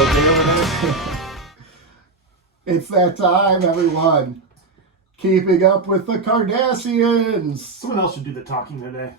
okay over there? It's that time, everyone. Keeping up with the Cardassians. Someone else should do the talking today.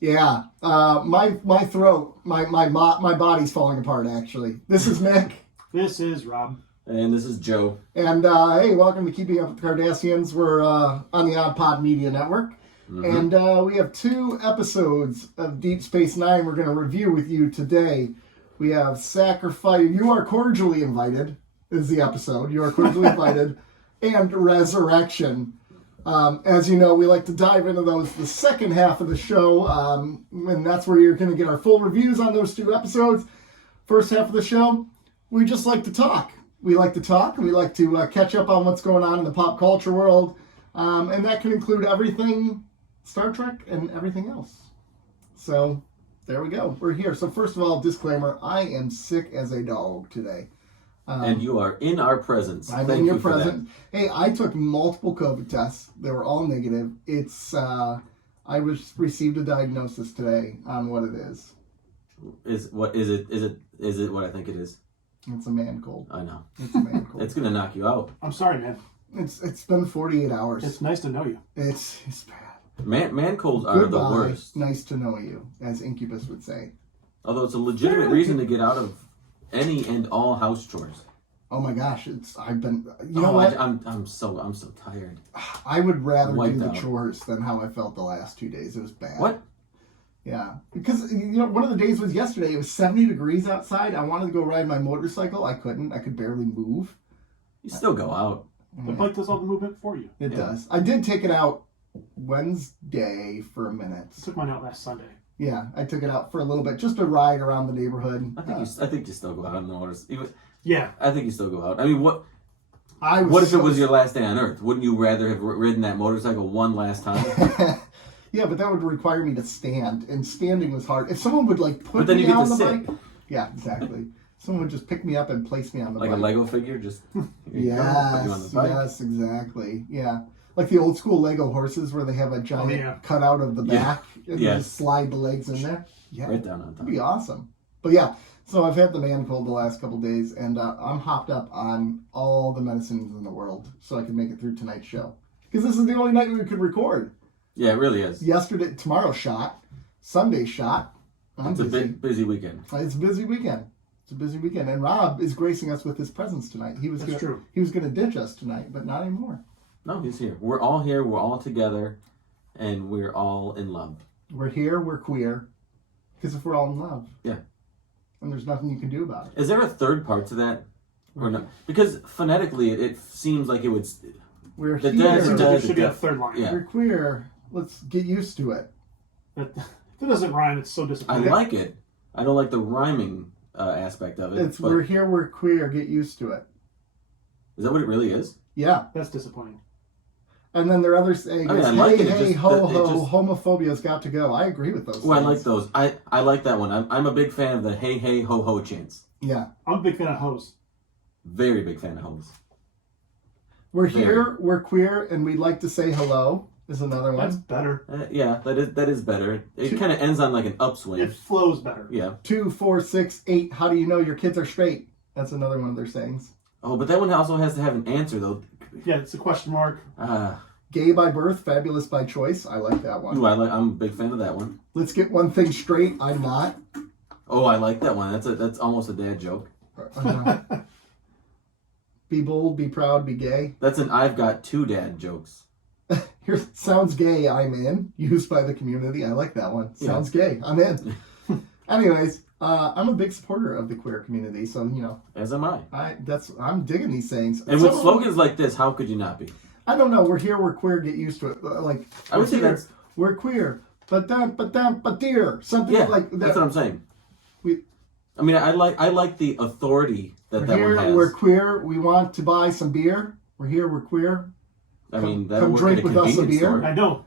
Yeah, my throat, my body's falling apart. Actually, this is Nick, This is Rob. And this is Joe. and hey, welcome to Keeping Up with the Cardassians. We're on the Odd Pod Media Network, and we have 2 episodes of Deep Space Nine we're going to review with you today. We have Sacrifice. You are cordially invited. Is the episode. You are cordially invited, and Resurrection. As you know, we like to dive into those the second half of the show, and that's where you're going to get our full reviews on those 2 episodes. First half of the show, we just like to talk. We like to talk, and we like to catch up on what's going on in the pop culture world, and that can include everything Star Trek and everything else. So, there we go. We're here. So first of all, disclaimer, I am sick as a dog today. And you are in our presence. I'm Thank in your you for presence. Hey, I took multiple COVID tests. They were all negative. It's I received a diagnosis today on what it is. Is it what I think it is? It's a man cold. I know. It's a man cold. It's gonna knock you out. I'm sorry, man. It's been 48 hours. It's nice to know you. It's bad. Man colds are Goodbye. the worst. Nice to know you, as Incubus would say. Although it's a legitimate reason to get out of any and all house chores. Oh my gosh, I've been. You know what? I'm so tired. I would rather Wiped do the out. chores than how I felt the last 2 days. It was bad. What? Yeah, because one of the days was yesterday. It was 70 degrees outside. I wanted to go ride my motorcycle. I couldn't. I could barely move. You still go out. The bike does all the movement for you. It does. I did take it out Wednesday for a minute. I took mine out last Sunday. Yeah, I took it out for a little bit, just to ride around the neighborhood. I think you still go out on the motorcycle. Yeah. I think you still go out. I mean, what I was What if it was your last day on Earth? Wouldn't you rather have ridden that motorcycle one last time? Yeah, but that would require me to stand, and standing was hard. If someone would put But then me you get on to the sit. bike, yeah, exactly. Someone would just pick me up and place me on the Like bike. a Lego figure, just here you go, put you on the bike. Yes, exactly. Yeah, like the old school Lego horses where they have a giant cutout of the back and you just slide the legs in there. Yeah, right down on top. That'd be awesome. But yeah, so I've had the man cold the last couple days, and I'm hopped up on all the medicines in the world so I can make it through tonight's show. Because this is the only night we could record. Yeah, it really is. Tomorrow's shot, Sunday's shot. It's a busy weekend. It's a busy weekend. It's a busy weekend, and Rob is gracing us with his presence tonight. True. He was going to ditch us tonight, but not anymore. No, he's here. We're all here. We're all together, and we're all in love. We're here. We're queer. Because if we're all in love, yeah, and there's nothing you can do about it. Is there a third part to that, or no? Because phonetically, it seems like it would. We're the here. There should be a third line. Yeah. We're queer. Let's get used to it. But if it doesn't rhyme, it's so I disappointing. like it. I don't like the rhyming aspect of it. We're here. We're queer. Get used to it. Is that what it really is? Yeah. That's disappointing. And then there are other sayings. I like it. Hey, homophobia's got to go. I agree with those. Well, I like those. I like that one. I'm a big fan of the hey, hey, ho, ho chants. Yeah. I'm a big fan of hoes. Very big fan of hoes. We're here, we're queer, and we'd like to say hello is another one. That's better. Yeah, that is better. It kind of ends on like an upswing. It flows better. Yeah. 2, 4, 6, 8. How do you know your kids are straight? That's another one of their sayings. Oh, but that one also has to have an answer though. Yeah, it's a question mark. Gay by birth, fabulous by choice. I like that one. Ooh, I'm a big fan of that one. Let's get one thing straight. I'm not. Oh, I like that one. That's almost a dad joke. Be bold, be proud, be gay. That's an I've got 2 dad jokes. Here, sounds gay, I'm in. Used by the community. I like that one. Sounds gay, I'm in. Anyways, I'm a big supporter of the queer community, so As am I. I'm digging these sayings. And with slogans like this, how could you not be? I don't know. We're here. We're queer. Get used to it. I would say that's. We're queer. But dear, something like that. That's what I'm saying. I like the authority that here, one has. We're queer. We want to buy some beer. We're here. We're queer. That'll come work drink at a with us a convenience beer. store. I know.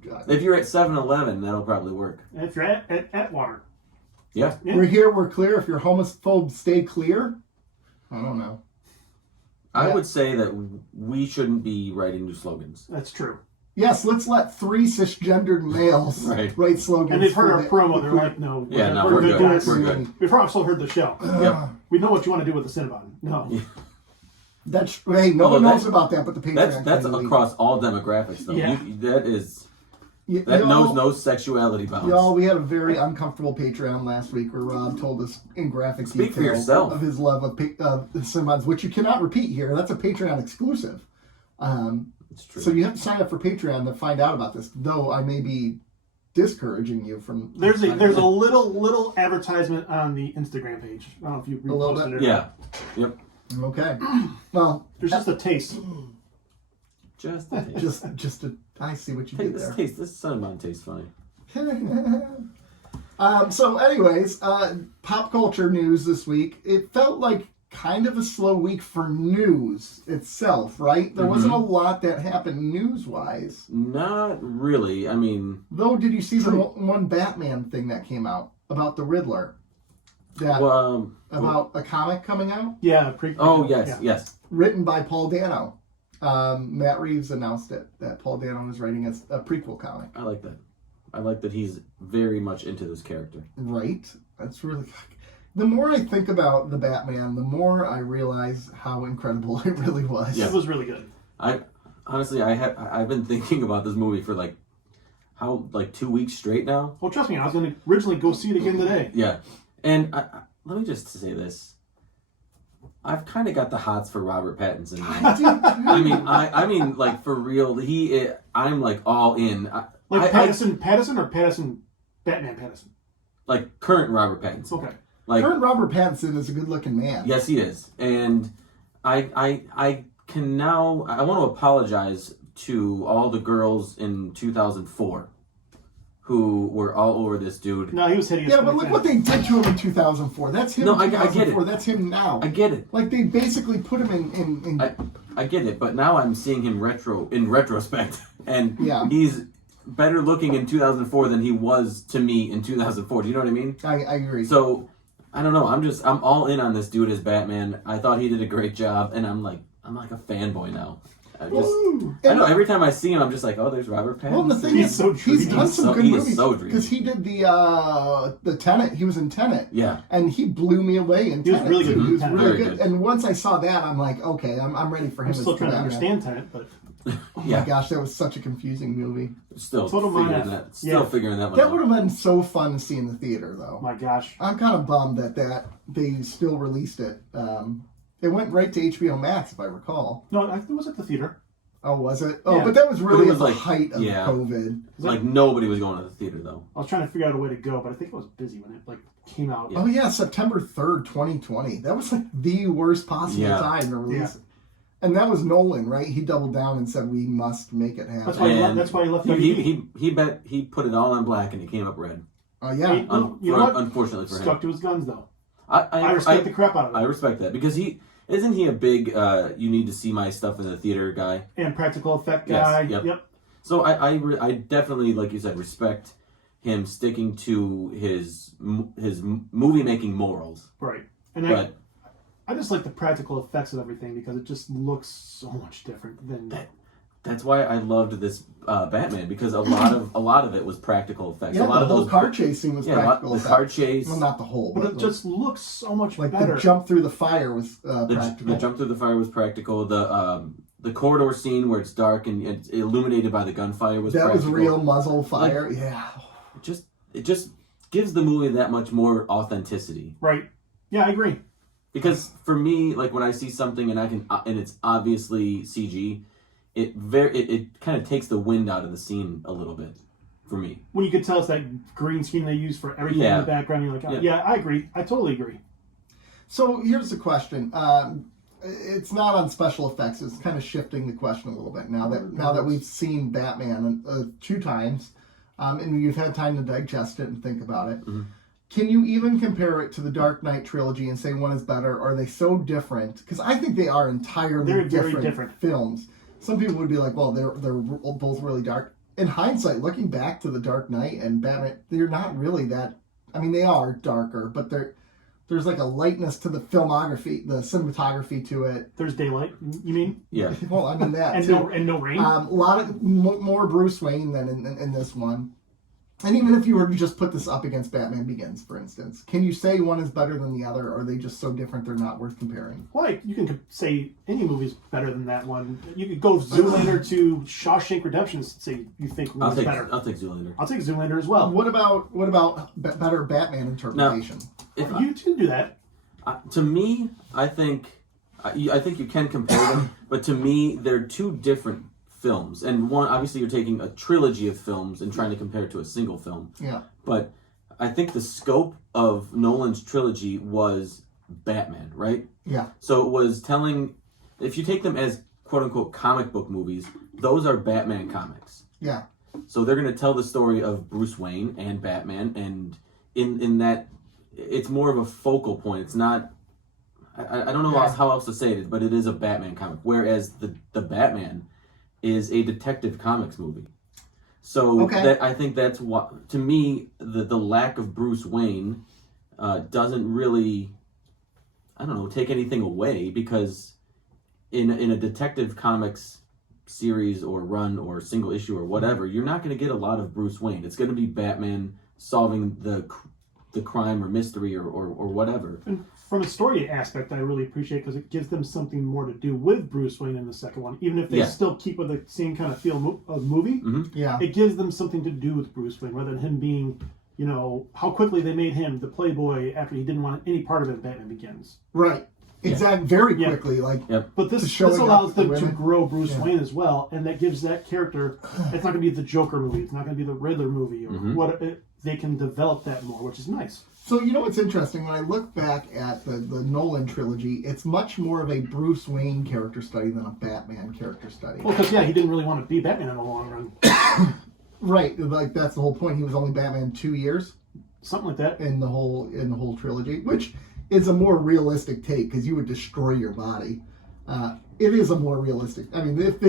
God. If you're at 7-Eleven, that'll probably work. If you're at water. Yeah. We're here. We're clear. If you're homophobe, stay clear. I don't know. I would say that we shouldn't be writing new slogans. That's true. Yes, let's let 3 cisgendered males write slogans. And they've heard our the promo. They're like, no, we're good. guys. We're good. We've also heard the show. Yep. We know what you want to do with the Cinnabon. No. Yeah. Hey, no one knows about that, but the Patreon. That's across all demographics, though. Yeah. That knows no sexuality bounds. Y'all, we had a very uncomfortable Patreon last week where Rob told us in graphic Speak for detail yourself. of his love of Cinnabons, which you cannot repeat here. That's a Patreon exclusive. It's true. So you have to sign up for Patreon to find out about this, though I may be discouraging you from... There's a little advertisement on the Instagram page. I don't know if you reposted it. Yeah. Yep. Okay. Well... There's just a taste. Just a taste. just a... I see what you did there. This Cinnabon tastes funny. So anyways, pop culture news this week. It felt like kind of a slow week for news itself, right? There wasn't a lot that happened news-wise. Not really. I mean... Though, did you see the one Batman thing that came out about the Riddler? About a comic coming out? Yeah. Yes. Written by Paul Dano. Matt Reeves announced it, that Paul Dano is writing a prequel comic. I like that. I like that he's very much into this character. Right? That's really... The more I think about the Batman, the more I realize how incredible it really was. Yeah, it was really good. I've been thinking about this movie for 2 weeks straight now. Well, trust me, I was going to originally go see it again today. Yeah. And let me just say this. I've kind of got the hots for Robert Pattinson now. I mean, for real, I'm all in. Pattinson or Batman Pattinson? Current Robert Pattinson. Okay. Current Robert Pattinson is a good-looking man. Yes, he is. And I want to apologize to all the girls in 2004 who were all over this dude. No, he was hideous. Yeah, but look what they did to him in 2004. That's him. No, in 2004. I get it. That's him now. I get it. They basically put him in. I get it, but now I'm seeing him in retrospect, and he's better looking in 2004 than he was to me in 2004. Do you know what I mean? I agree. So I don't know. I'm all in on this dude as Batman. I thought he did a great job, and I'm like a fanboy now. I know every time I see him, I'm just like, oh, there's Robert Pattinson. Well, the thing is, he's done some good movies because he did the Tenet. He was in Tenet. Yeah, and he blew me away in Tenet. He was really good. He was really good. And once I saw that, I'm like, okay, I'm ready for him. I'm still trying to understand Tenet, but oh my gosh, that was such a confusing movie. Still figuring that one out. That would have been so fun to see in the theater, though. My gosh, I'm kind of bummed that they still released it. It went right to HBO Max, if I recall. No, I think it was at the theater. Oh, was it? Oh, but that was really at the height of COVID. Nobody was going to the theater, though. I was trying to figure out a way to go, but I think I was busy when it came out. Yeah. Oh, yeah, September 3rd, 2020. That was the worst possible time to release it. And that was Nolan, right? He doubled down and said, we must make it happen. That's why he left he put it all on black and it came up red. Oh, yeah. Unfortunately for him. Stuck to his guns, though. I respect the crap out of it. I respect that because isn't he a big you need to see my stuff in the theater guy and practical effect guy? Yes, yep. So I definitely, like you said, respect him sticking to his movie making morals. Right, and I just like the practical effects of everything because it just looks so much different than that. That's why I loved this Batman because a lot of it was practical effects. Yeah, a lot the of whole those car chasing was practical effects. The car chase. Well, not the whole. But it just looks so much better. The jump through the fire was practical. The jump through the fire was practical. The corridor scene where it's dark and it's illuminated by the gunfire was practical. That was real muzzle fire. It just gives the movie that much more authenticity. Right. Yeah, I agree. Because for me, when I see something and it's obviously CG, it kind of takes the wind out of the scene a little bit for me. When you could tell it's that green screen they use for everything in the background, you're like, I agree. I totally agree. So here's the question. It's not on special effects. It's kind of shifting the question a little bit now that we've seen Batman 2 times, and you've had time to digest it and think about it. Mm-hmm. Can you even compare it to the Dark Knight trilogy and say one is better? Are they so different? Because I think they are entirely different films. Some people would be like, well, they're both really dark. In hindsight, looking back to the Dark Knight and Batman, they're not really that. I mean, they are darker, but There's like a lightness to the filmography, the cinematography to it. There's daylight. You mean? Yeah. Well, I mean that And too. no rain. A lot of more Bruce Wayne than in this one. And even if you were to just put this up against Batman Begins, for instance, can you say one is better than the other, or are they just so different they're not worth comparing? Well, you can say any movie's better than that one. You could go Zoolander to Shawshank Redemption and say you think one's better. I'll take Zoolander. I'll take Zoolander as well. What about better Batman interpretation? If You can do that. to me, I think you can compare them, but to me, they're two different films. And one, obviously, you're taking a trilogy of films and trying to compare it to a single film. Yeah. But I think the scope of Nolan's trilogy was Batman, right? Yeah. So it was telling, if you take them as quote unquote comic book movies, those are Batman comics. Yeah. So they're going to tell the story of Bruce Wayne and Batman, and in that, it's more of a focal point. It's not, I don't know how else to say it, but it is a Batman comic. Whereas the Batman is a Detective Comics movie. So I think that's what, to me, the lack of Bruce Wayne doesn't really, I don't know, take anything away, because in a Detective Comics series or run or single issue or whatever, you're not going to get a lot of Bruce Wayne. It's going to be Batman solving the crime or mystery or whatever. And from a story aspect, I really appreciate, because it gives them something more to do with Bruce Wayne in the second one, even if they still keep with the same kind of feel of movie. Mm-hmm. Yeah. It gives them something to do with Bruce Wayne, rather than him being, how quickly they made him the playboy after he didn't want any part of it in Batman Begins. Right. Exactly. Very quickly, But this allows them to grow Bruce Wayne as well, and that gives that character. It's not going to be the Joker movie. It's not going to be the Riddler movie, or they can develop that more, which is nice. So what's interesting, when I look back at the Nolan trilogy, it's much more of a Bruce Wayne character study than a Batman character study. Well, because he didn't really want to be Batman in the long run. Right, like that's the whole point. He was only Batman 2 years, something like that, in the whole trilogy, which is a more realistic take, because you would destroy your body. It is a more realistic. I mean, if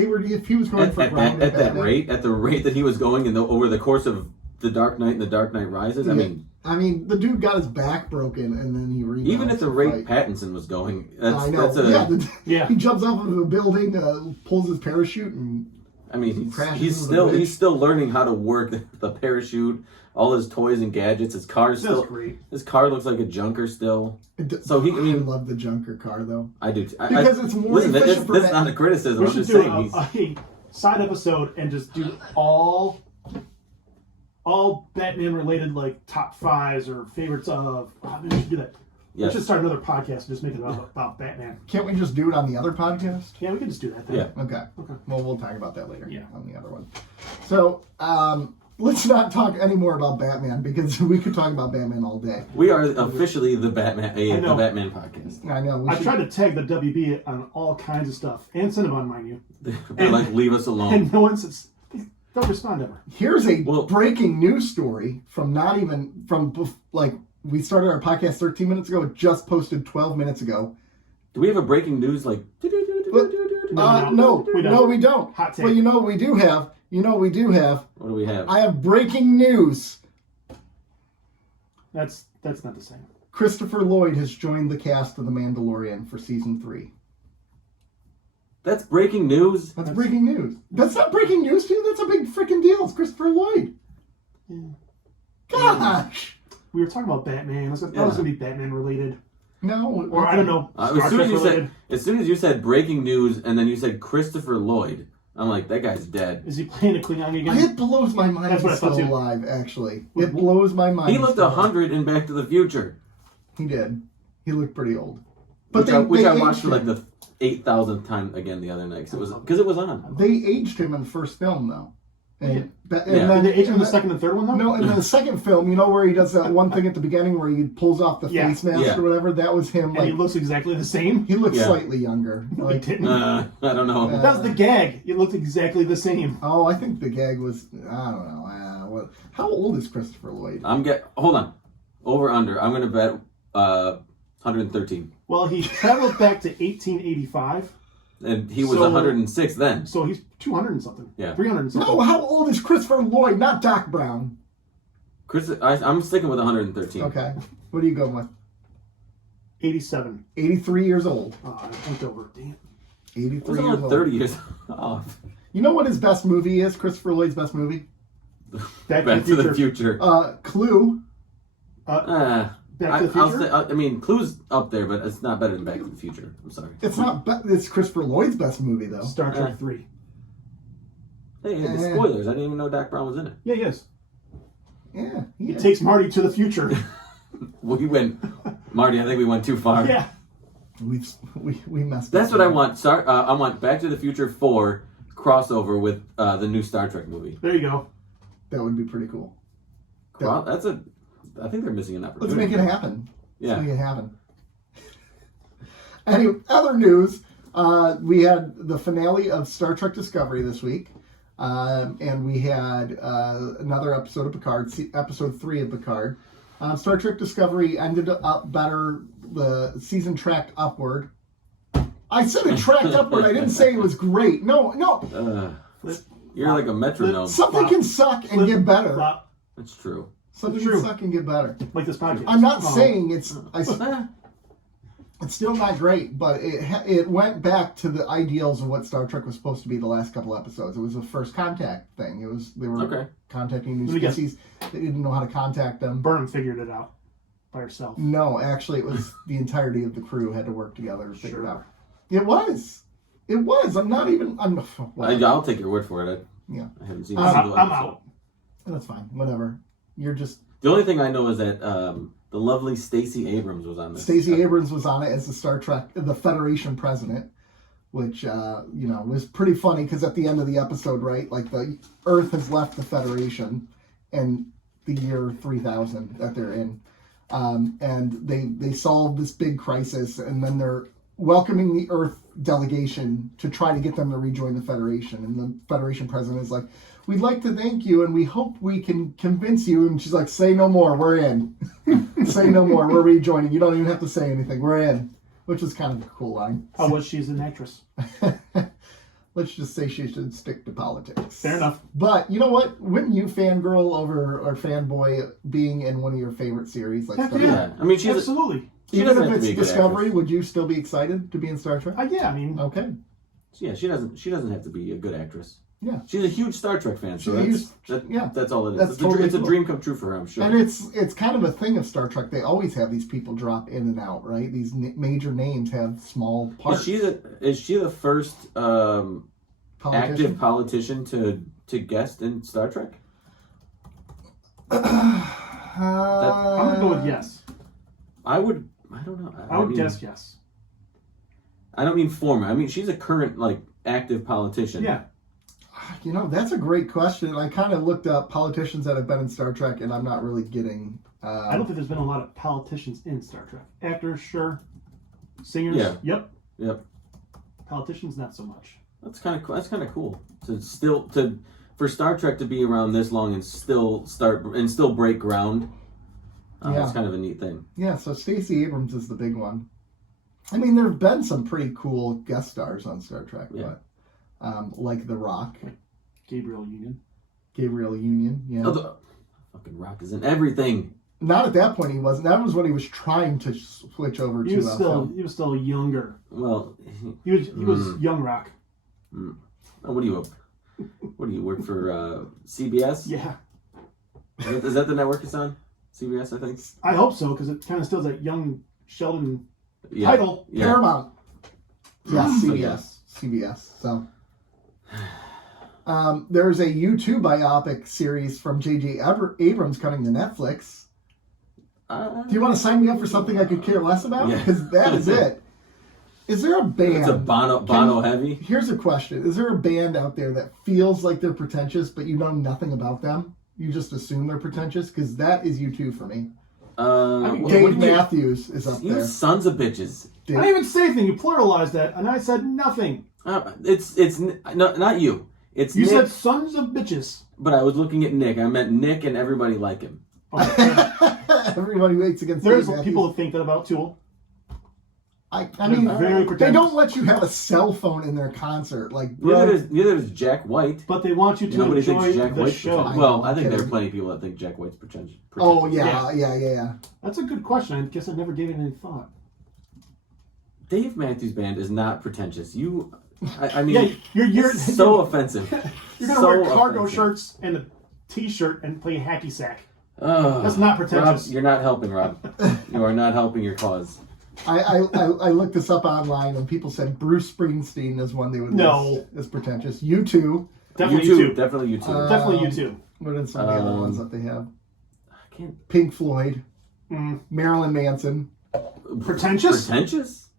he was going for grounded at the rate that he was going over the course of The Dark Knight and The Dark Knight Rises, I mean, the dude got his back broken, and then he rebounded. Even at the rate Pattinson was going, I know. He jumps off of a building, pulls his parachute, and I mean, he's still learning how to work the parachute, all his toys and gadgets. His car great. His car looks like a junker still. I love the junker car though. I do too. Because it's more efficient. That's not a criticism. I'm just saying a side episode and just do all Batman related, like top fives or favorites of. Maybe we should do that. Yes. We should start another podcast and just make it about Batman. Can't we just do it on the other podcast? Yeah, we can just do that then. Yeah. Okay. Well, we'll talk about that later. Yeah. On the other one. So, let's not talk anymore about Batman, because we could talk about Batman all day. We are officially the Batman podcast. I know. I tried to tag the WB on all kinds of stuff, and Cinnabon, mind you. They're like, leave us alone. And no one says, don't respond ever. Here's a breaking news story from we started our podcast 13 minutes ago. It just posted 12 minutes ago. Do we have a breaking news like? No, we don't. Hot take. Well, we do have. What do we have? I have breaking news. That's not the same. Christopher Lloyd has joined the cast of The Mandalorian for season 3. That's breaking news? That's breaking news. That's not breaking news to you? That's a big freaking deal. It's Christopher Lloyd. Yeah. Gosh. We were talking about Batman. That was going to be Batman related. No. Or I don't know. As soon as you said breaking news and then you said Christopher Lloyd, I'm like, that guy's dead. Is he playing a Klingon again? It blows my mind he's still alive, actually. It blows my mind. He looked 100 in Back to the Future. He did. He looked pretty old. But which I watched for like the 8,000th time again the other night, because it was on. They aged him in the first film, though. And then they aged him in the second and third one, though? No, in the second film, where he does that one thing at the beginning where he pulls off the face mask or whatever, that was him. And he looks exactly the same? He looks slightly younger. No, he didn't. I don't know. That was the gag. He looked exactly the same. Oh, I think the gag was, I don't know. How old is Christopher Lloyd? Hold on. Over under. I'm going to bet 113. Well, he traveled back to 1885. And he was 106 then. So he's 200 and something. Yeah. 300 and something. No, how old is Christopher Lloyd? Not Doc Brown. I'm sticking with 113. Okay. What are you going with? 87. 83 years old. Oh, I went over. Damn. 83 It was years only old. 30 years off. You know what his best movie is? Christopher Lloyd's best movie? Back to the Future. Clue. Back to the Future? I mean, Clue's up there, but it's not better than Back to the Future. I'm sorry. It's not. It's Christopher Lloyd's best movie though. Star Trek 3. Hey, the spoilers. I didn't even know Doc Brown was in it. Yeah, yes. Yeah. He takes Marty to the future. We went, Marty. I think we went too far. Yeah. We messed. That's up. what I want. I want Back to the Future 4 crossover with the new Star Trek movie. There you go. That would be pretty cool. I think they're missing an opportunity. Let's make it happen. Yeah. Let's make it happen. Anyway, other news. We had the finale of Star Trek Discovery this week. And we had another episode of Picard, episode 3 of Picard. Star Trek Discovery ended up better. The season tracked upward. I said it tracked upward. I didn't say it was great. No. You're like a metronome. Something can suck and get better. Flop. That's true. Something can suck and get better. Like this podcast. I'm not saying it's still not great, but it went back to the ideals of what Star Trek was supposed to be the last couple episodes. It was a first contact thing. They were contacting new species. They didn't know how to contact them. Burnham figured it out by herself. No, actually, it was the entirety of the crew had to work together to figure it out. It was. I'm not even. I'll take your word for it. I haven't seen a single episode. I'm out. That's fine. Whatever. You're just. The only thing I know is that the lovely Stacey Abrams was on this. Stacey Abrams was on it as the Star Trek, the Federation president, which was pretty funny because at the end of the episode, right, like the Earth has left the Federation, and the year 3000 that they're in, and they solve this big crisis, and then they're welcoming the Earth delegation to try to get them to rejoin the Federation, and the Federation president is like, "We'd like to thank you, and we hope we can convince you." And she's like, "Say no more. We're in. Say no more. We're rejoining. You don't even have to say anything. We're in." Which is kind of a cool line. Oh, well, she's an actress. Let's just say she should stick to politics. Fair enough. But you know what? Wouldn't you fangirl over or fanboy being in one of your favorite series? Like Star Trek? Yeah. I mean, absolutely. Even if it's Discovery, would you still be excited to be in Star Trek? Yeah, I mean. Okay. Yeah, she doesn't have to be a good actress. Yeah. She's a huge Star Trek fan, so that's all it is. That's totally it's a dream come true for her, I'm sure. And it's kind of a thing of Star Trek. They always have these people drop in and out, right? These major names have small parts. Is she the first active politician to guest in Star Trek? I'm going to go with yes. I don't know. I would guess yes. I don't mean former. I mean, she's a current, active politician. Yeah. That's a great question. I kind of looked up politicians that have been in Star Trek, and I'm not really getting... I don't think there's been a lot of politicians in Star Trek. Actors, sure. Singers, Yep. Politicians, not so much. That's kind of cool. For Star Trek to be around this long and still break ground. That's kind of a neat thing. Yeah, so Stacey Abrams is the big one. I mean, there have been some pretty cool guest stars on Star Trek, but like The Rock. Gabriel Union, yeah. Oh, the fucking Rock is in everything. Not at that point he wasn't. That was when he was trying to switch over he was still younger. Well, he was young Rock. What do you work for CBS? Yeah. Is that the network it's on? CBS, I think. I hope so, because it kind of still has that young Sheldon title. Yeah. Paramount. Yeah, CBS. So there's a YouTube biopic series from J.J. Abrams coming to Netflix. Do you want to sign me up for something I could care less about? Because that is it. Is there a band? It's a Bono heavy. Here's a question. Is there a band out there that feels like they're pretentious, but you know nothing about them? You just assume they're pretentious? Because that is U2 for me. Dave Matthews is up there. You sons of bitches. I didn't even say anything. You pluralized that, and I said nothing. It's not you. It's you Nick, said sons of bitches. But I was looking at Nick. I meant Nick and everybody like him. Everybody waits against. There's people that think that about Tool. I mean, very they don't let you have a cell phone in their concert. Neither does Jack White. But they want you to Nobody enjoy thinks Jack the White's show. Well, I think there are plenty of people that think Jack White's pretentious. Oh yeah. That's a good question. I guess I never gave it any thought. Dave Matthews Band is not pretentious. I mean, you're so offensive. You're gonna wear cargo shirts and a t-shirt and play hacky sack. That's not pretentious. Rob, you're not helping, Rob. You are not helping your cause. I looked this up online and people said Bruce Springsteen is one they would list as pretentious. U2. Definitely U2. Definitely U2. Definitely U2. What are some of the other ones that they have? I can't. Pink Floyd. Marilyn Manson. Pretentious? Pretentious?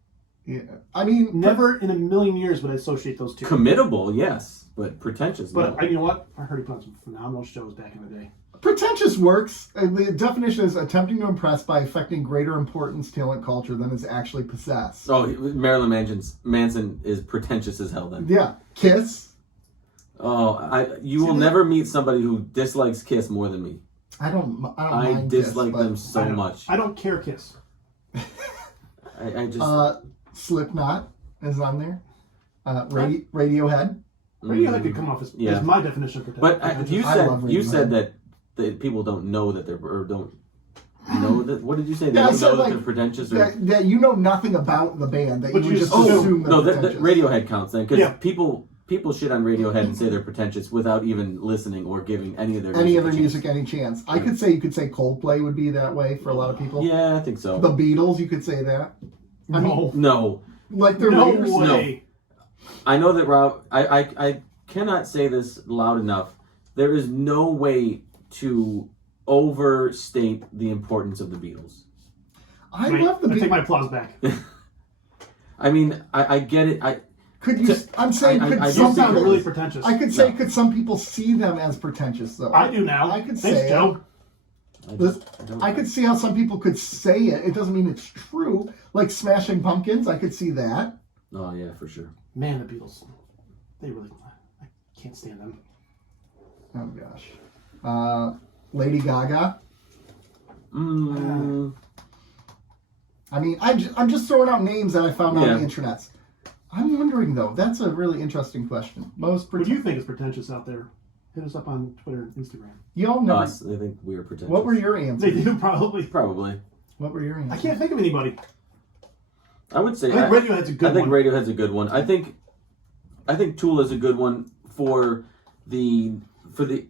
Yeah. I mean... Never in a million years would I associate those two. Committable, yes. But pretentious, But no. you know what? I heard he put on some phenomenal shows back in the day. Pretentious works. The definition is attempting to impress by affecting greater importance, talent, culture than is actually possessed. Oh, Marilyn Manson is pretentious as hell then. Yeah. Kiss. Oh, you will never meet somebody who dislikes Kiss more than me. I don't I mind dislike Kiss, them so much. I don't care Kiss. I just... Slipknot is on there. Radiohead. Radiohead could come off as my definition of pretentious. But you said that people don't know that they're... Or don't know that... What did you say? They don't know that they're pretentious? Or... That you know nothing about the band. That you would just assume no, they're that Radiohead counts then. Because Yeah. people shit on Radiohead and say they're pretentious without even listening or giving any of their music any chance. I could say, you could say Coldplay would be that way for a lot of people. Yeah, I think so. The Beatles, you could say that. I mean, no. Like their No leaders. way. No. I know that Rob... I cannot say this loud enough. There is no way to overstate the importance of the Beatles. I love the Beatles. I take my applause back. I mean, I get it. I'm saying, I Some sound really pretentious. I could say, could some people see them as pretentious, though? I do now. I could Thanks, say Joe. I could see how some people could say it. It doesn't mean it's true. Like Smashing Pumpkins, I could see that. Oh, yeah, for sure. Man, the Beatles. They really... I can't stand them. Oh, gosh. Lady Gaga. I mean, I'm just throwing out names that I found on the internet. I'm wondering, though. That's a really interesting question. What do you think is pretentious out there? Hit us up on Twitter and Instagram. Y'all never... Us, they think we're pretentious. What were your answers? They do, probably. Probably. What were your answers? I can't think of anybody. I would say... I think Radiohead's a good one. I think Radiohead's a good one. I think Tool is a good one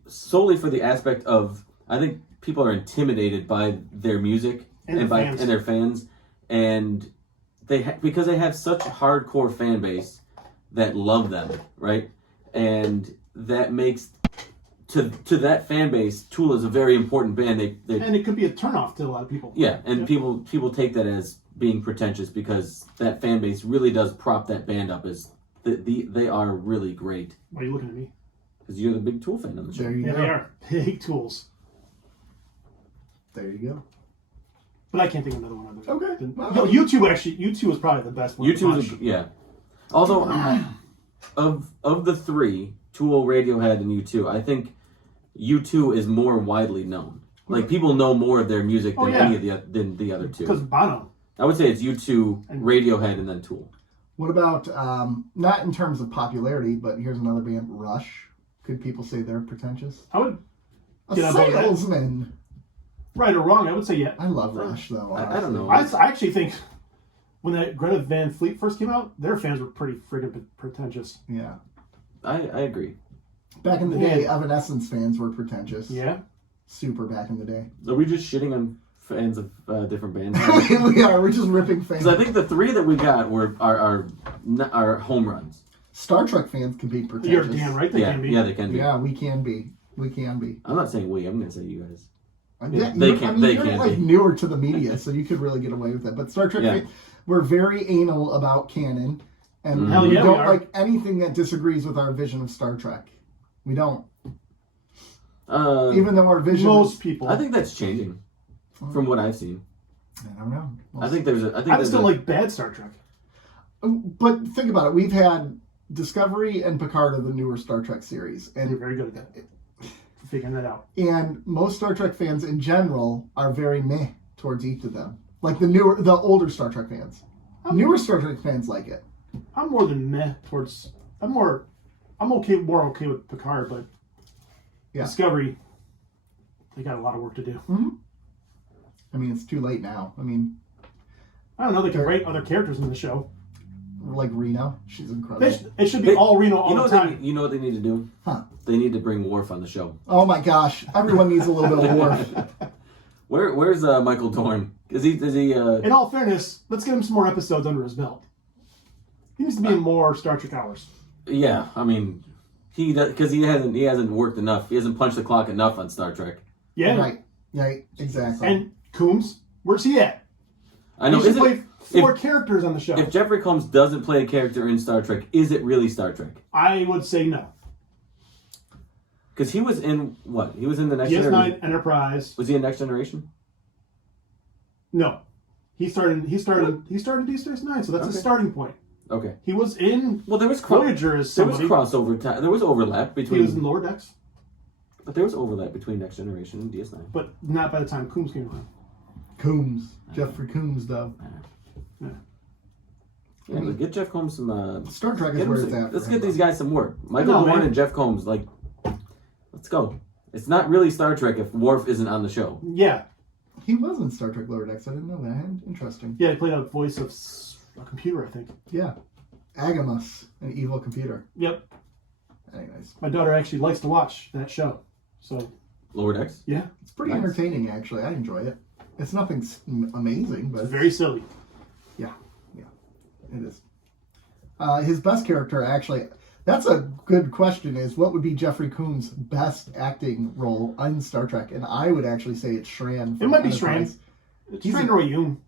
solely for the aspect of... I think people are intimidated by their music and their fans. And because they have such a hardcore fan base that love them, right? And that makes... To that fan base, Tool is a very important band. And it could be a turnoff to a lot of people. Yeah, and people take that as being pretentious because that fan base really does prop that band up as they are really great. Why are you looking at me? Because you're the big Tool fan on the show. There you go. They are big tools. There you go. But I can't think of another one. Okay. Well, U2 was probably the best one. U2 yeah. Although of the three, Tool, Radiohead, and U2, I think U2 is more widely known. Like people know more of their music than any of the other two. Because Bono. I would say it's U2, Radiohead, and then Tool. What about not in terms of popularity, but here's another band, Rush. Could people say they're pretentious? I would. A salesman. Right or wrong, I would say yeah. I love Rush though. I don't know. I actually think when that Greta Van Fleet first came out, their fans were pretty friggin' pretentious. Yeah. I agree. Back in the day, Evanescence fans were pretentious. Yeah. Super back in the day. Are we just shitting on fans of different bands? We are. We're just ripping fans. Because I think the three that we got are home runs. Star Trek fans can be pretentious. You're damn right they can be. Yeah, they can be. Yeah, we can be. We can be. I'm not saying we. I'm going to say you guys. Yeah, they can. They you're can like be. newer to the media, so you could really get away with it. But Star Trek fans, we're very anal about canon, and we don't like anything that disagrees with our vision of Star Trek. We don't. Even though our vision. Most people. I think that's changing, from what I've seen. I don't know. I think there's a. I still like bad Star Trek. But think about it. We've had Discovery and Picard are the newer Star Trek series, and you're very good at that. Figuring that out. And most Star Trek fans in general are very meh towards each of them. Like the older Star Trek fans. Newer Star Trek fans like it. I'm more than meh towards. I'm more okay with Picard, but Discovery, they got a lot of work to do. Mm-hmm. I mean, it's too late now. I mean, I don't know. They can write other characters in the show. Like Reno, she's incredible. It should be all Reno all the time. You know what they need to do? Huh? They need to bring Worf on the show. Oh my gosh! Everyone needs a little bit of Worf. Where's Michael Dorn? Is he? In all fairness, let's get him some more episodes under his belt. He needs to be in more Star Trek hours. Yeah, I mean, because he hasn't worked enough. He hasn't punched the clock enough on Star Trek. Yeah. Right. Exactly. And Coombs, where's he at? I know. He should play 4 characters on the show. If Jeffrey Combs doesn't play a character in Star Trek, is it really Star Trek? I would say no. Because he was in what? He was in the Next Generation. DS9 Enterprise. Was he in Next Generation? No, he started Deep Space Nine, so that's a starting point. Okay. He was in there was Voyager as somebody. There was crossover. There was overlap between. He was in Lower Decks. But there was overlap between Next Generation and DS9. But not by the time Coombs came around. Jeffrey Coombs, though. Yeah, but get Jeff Combs some. Star Trek is where it's at. Let's get these guys some work. Michael Dorn and Jeff Combs, let's go. It's not really Star Trek if Worf isn't on the show. Yeah. He was in Star Trek Lower Decks. I didn't know that. Interesting. Yeah, he played a voice of a computer, I think. Yeah. Agamas, an evil computer. Yep. Anyways. My daughter actually likes to watch that show. So. Lower Decks? Yeah. It's pretty entertaining, actually. I enjoy it. It's nothing amazing, but... It's very silly. Yeah. It is. His best character, actually... That's a good question, is what would be Jeffrey Combs' best acting role in Star Trek? And I would actually say it's Shran. It might be Shran. It's Shran or Wei-Yun.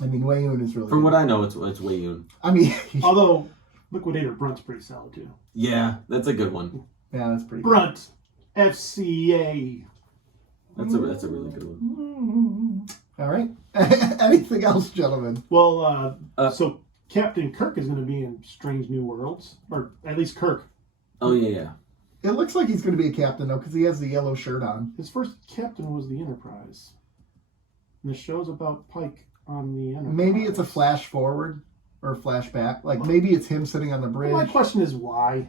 I mean, Wei-Yun is really From good. what I know, it's Wei-Yun. I mean... Although, Liquidator Brunt's pretty solid, too. Yeah, that's a good one. Yeah, that's pretty Brunt. Good. FCA. That's a really good one. All right. Anything else, gentlemen? Well, so Captain Kirk is going to be in Strange New Worlds, or at least Kirk. Oh yeah. It looks like he's going to be a captain though, because he has the yellow shirt on. His first captain was the Enterprise. And the show's about Pike on the Enterprise. Maybe it's a flash forward or a flashback. Like maybe it's him sitting on the bridge. Well, my question is why?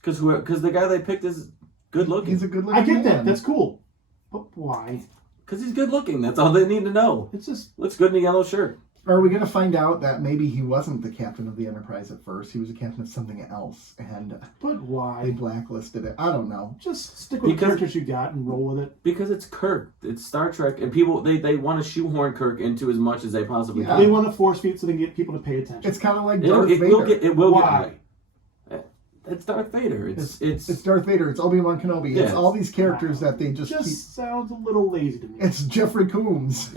Because the guy they picked is good looking. He's a good looking. I get that. That's cool. But why? Because he's good looking. That's all they need to know. It's just looks good in a yellow shirt. Are we going to find out that maybe he wasn't the captain of the Enterprise at first? He was a captain of something else, and but why? they blacklisted it. I don't know. Just stick with the characters you got and roll with it. Because it's Kirk. It's Star Trek, and people they want to shoehorn Kirk into as much as they possibly can. They want to force feed so they can get people to pay attention. It's kind of like Darth Vader. It will why? It's Darth Vader. It's Darth Vader. It's Obi-Wan Kenobi. Yeah. It's all these characters that they just keep... sounds a little lazy to me. It's Jeffrey Combs.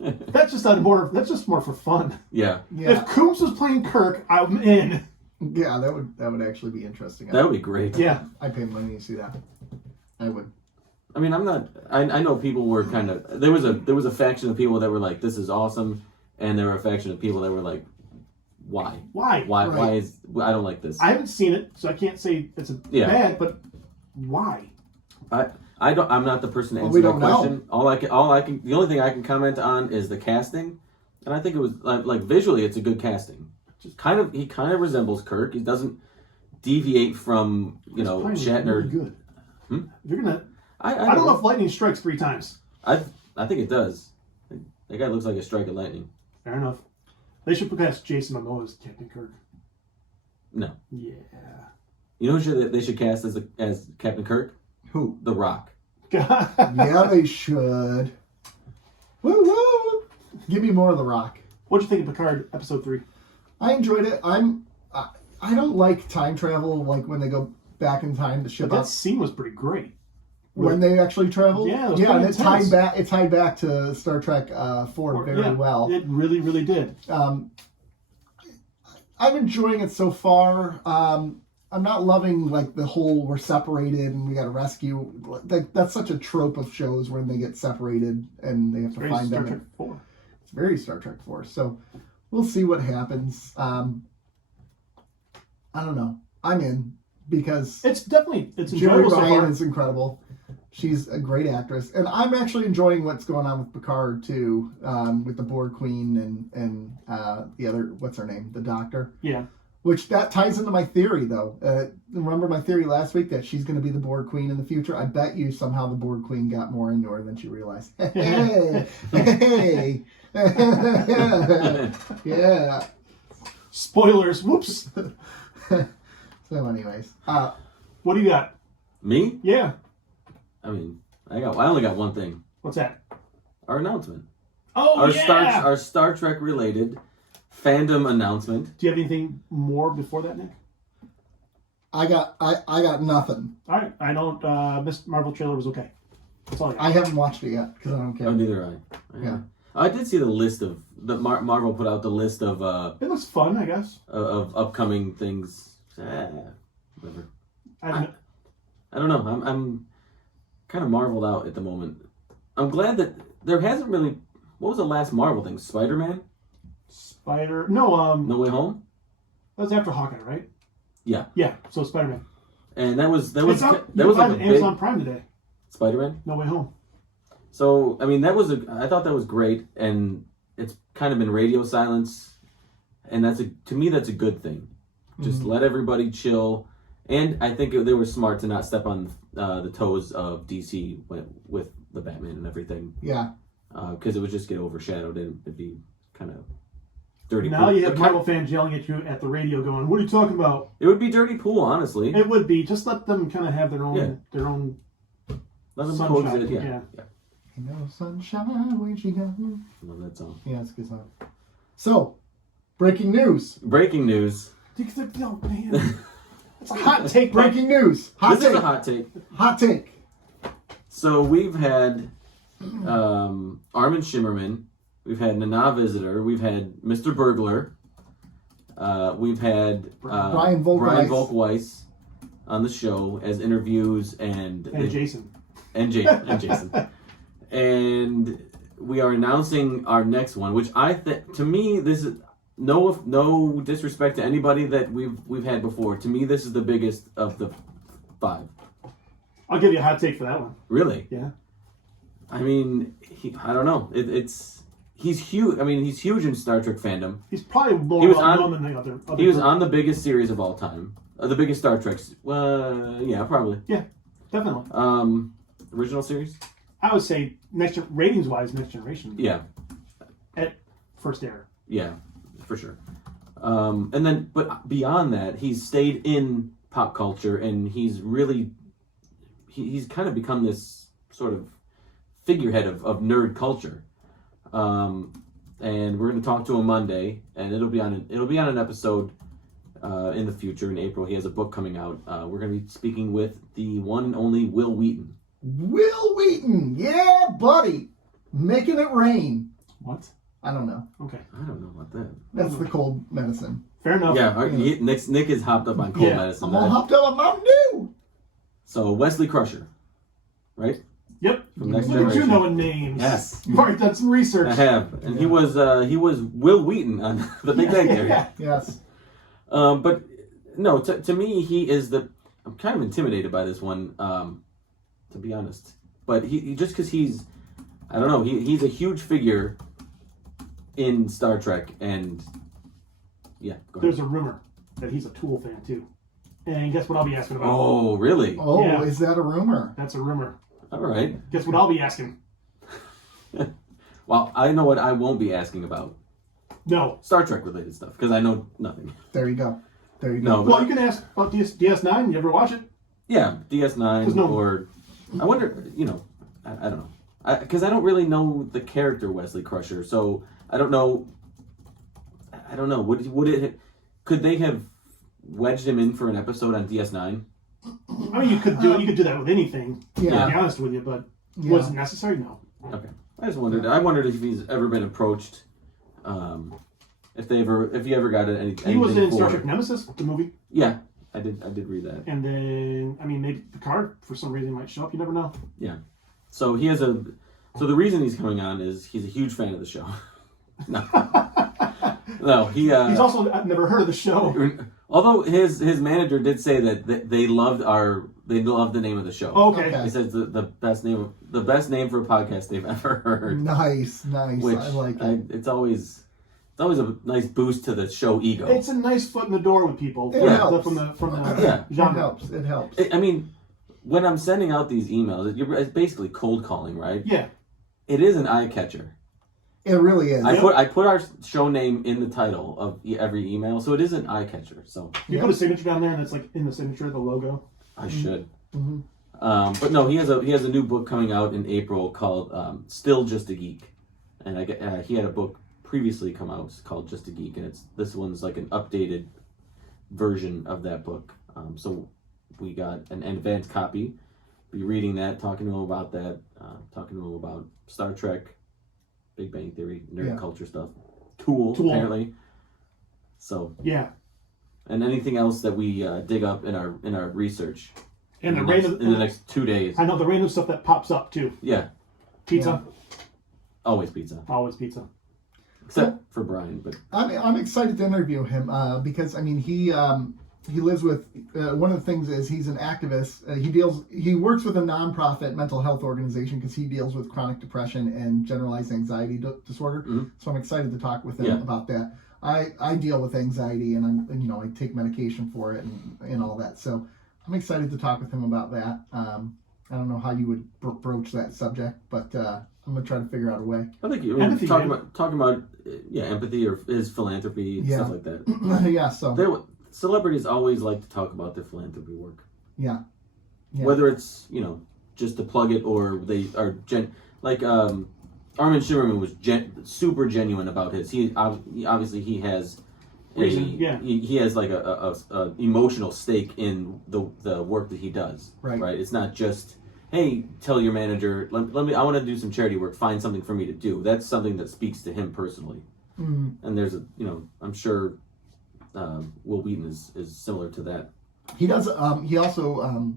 That's just more for fun. Yeah. If Coombs was playing Kirk, I'm in. Yeah, that would actually be interesting. That would be great. Yeah. I'd pay money to see that. I would. I mean, I know people were kind of... There was a faction of people that were like, this is awesome. And there were a faction of people that were like, why? Why? Why? Right. Why is... I don't like this. I haven't seen it, so I can't say it's bad, but why? I'm not the person to answer we that don't know. question. The only thing I can comment on is the casting. And I think it was like visually it's a good casting. He kind of resembles Kirk. He doesn't deviate from, Shatner. Really good. You're gonna I don't know if lightning strikes 3 times. I think it does. That guy looks like a strike of lightning. Fair enough. They should put cast Jason Momoa as Captain Kirk. No. Yeah. You know who they should cast as Captain Kirk? Who? The Rock. Yeah, they should. Woo woo! Give me more of The Rock. What'd you think of Picard episode 3? I enjoyed it. I don't like time travel, like when they go back in time to ship But that up. scene was pretty great. When they actually traveled? Yeah, it was and pretty it tied back to Star Trek 4 very well. It really, really did. I'm enjoying it so far. I'm not loving like the whole we're separated and we got to rescue. That's such a trope of shows when they get separated and they have to find Star them. Trek 4. It's very Star Trek 4. So we'll see what happens. I don't know. I'm in because It's Jerry enjoyable so Ryan far. is incredible. She's a great actress, and I'm actually enjoying what's going on with Picard too, with the Borg Queen and the other, what's her name, the Doctor. Yeah. Which that ties into my theory, though. Remember my theory last week that she's going to be the Borg Queen in the future? I bet you somehow the Borg Queen got more into her than she realized. Hey, hey, yeah. Spoilers. Whoops. So, anyways, what do you got? Me? Yeah. I mean, I only got one thing. What's that? Our announcement. Oh, Our Star Trek related fandom announcement. Do you have anything more before that, Nick? I got nothing. All right. I know Miss Marvel trailer was okay. That's all I got. I haven't watched it yet because I don't care. Oh, neither I. Yeah. I did see the list of Marvel put out the list of it looks fun, I guess. of upcoming things. Whatever. I don't know. I'm kind of marveled out at the moment. I'm glad that there hasn't really. What was the last Marvel thing? Spider-Man? No, No Way Home? that was after Hawkeye, right? Yeah. Yeah, so Spider-Man. And that was It's out, that was like a on big Amazon Prime today. Spider-Man. No Way Home. So I mean I thought that was great, and it's kind of been radio silence, and to me that's a good thing. Just let everybody chill, and I think they were smart to not step on the toes of DC with the Batman and everything. Yeah. Because it would just get overshadowed and it'd be kind of dirty. Now pool. you have Marvel fans yelling at you at the radio going, what are you talking about? It would be dirty pool, honestly. It would be. Just let them kind of have their own Let them sunshine. coexist. Yeah. Yeah. No sunshine when she got me. Love that song. Yeah, it's a good song. So, breaking news. Breaking news. Oh, man. It's a hot take. Breaking news. Hot This take. is a hot take. Hot take. So we've had Armin Shimmerman, we've had Nana Visitor, we've had Mr. Burglar, we've had Brian Volkweiss on the show as interviews and Jason. And Jason. And we are announcing our next one, which to me, this is no disrespect to anybody that we've had before. To me, this is the biggest of the 5. I'll give you a hot take for that one. Really? Yeah. I mean, I don't know. He's huge. I mean, he's huge in Star Trek fandom. He's probably more well-known than the other. He was on the biggest series of all time. The biggest Star Treks. Yeah, probably. Yeah, definitely. Original series? I would say ratings-wise, Next Generation. Yeah. At first air. Yeah, for sure. And then, but beyond that, he's stayed in pop culture, and he's really, he's kind of become this sort of figurehead of nerd culture. And we're going to talk to him Monday, and it'll be on an episode in the future in April. He has a book coming out. We're going to be speaking with the one and only Will Wheaton. Will Wheaton, yeah, buddy, making it rain. What? I don't know. Okay. I don't know about that. That's the cold medicine. Fair enough. Yeah, Nick is hopped up on cold medicine. I'm all hopped up on Mountain Dew. So Wesley Crusher, right? Yep. From Next Look at you Generation. knowing names. Yes. You've already done some research. I have, and he was Will Wheaton on the Big Bang Theory. Yes. But no, to me, he is I'm kind of intimidated by this one, to be honest. But he just because I don't know, he's a huge figure in Star Trek, and yeah. Go ahead. There's a rumor that he's a Tool fan too, and guess what I'll be asking about? Oh, really? Oh, Yeah. Is that a rumor? That's a rumor. All right. Guess what I'll be asking? Well, I know what I won't be asking about. No. Star Trek related stuff, because I know nothing. There you go. No, Well, you can ask about DS9. You ever watch it? Yeah, DS9 or I wonder, I don't know. Because I don't really know the character Wesley Crusher, so I don't know. Could they have wedged him in for an episode on DS9? I mean, you could do it. You could do that with anything. Yeah. To be honest with you, but was it necessary? No. Okay. I just wondered. I wondered if he's ever been approached. If he ever got it. Anything. He was in Star Trek Nemesis, the movie. Yeah, I did read that. And then, maybe Picard for some reason might show up. You never know. Yeah. So he has So the reason he's coming on is he's a huge fan of the show. No, he. He's also I've never heard of the show. Although his manager did say that they loved the name of the show. Okay. He says the best name for a podcast they've ever heard. Nice. Which I like it. it's always It's always a nice boost to the show ego. It's a nice foot in the door with people. It helps. From the It genre. helps. It helps. I mean, when I'm sending out these emails, it's basically cold calling, right? Yeah. It is an eye catcher. It really is. I put our show name in the title of every email, so it is an eye catcher. So you put a signature down there, and it's like in the signature, the logo. I should. Mm-hmm. But no, he has a new book coming out in April called "Still Just a Geek," and he had a book previously come out called "Just a Geek," and this one's like an updated version of that book. So we got an advanced copy. Be reading that, talking to him about that, talking to him about Star Trek, Big Bang Theory, nerd culture stuff, Tool apparently. So yeah, and anything else that we dig up in our research. And in the next 2 days. I know the random stuff that pops up too. Yeah. Pizza. Yeah. Always pizza. Always pizza. Except for Brian, but I'm excited to interview him because I mean he lives with one of the things is he's an activist. He works with a nonprofit mental health organization because he deals with chronic depression and generalized anxiety disorder. Mm-hmm. So I'm excited to talk with him about that. I deal with anxiety and I take medication for it and all that. So I'm excited to talk with him about that. I don't know how you would broach that subject, but I'm gonna try to figure out a way. I think talking about empathy or his philanthropy stuff like that. Yeah. So celebrities always like to talk about their philanthropy work. Yeah. Whether it's just to plug it or they are Armin Shimmerman was super genuine about his. He has. He has like a emotional stake in the work that he does. Right. It's not just, hey, tell your manager, I want to do some charity work. Find something for me to do. That's something that speaks to him personally. Mm-hmm. And there's I'm sure Will Wheaton is similar to that. He does. He also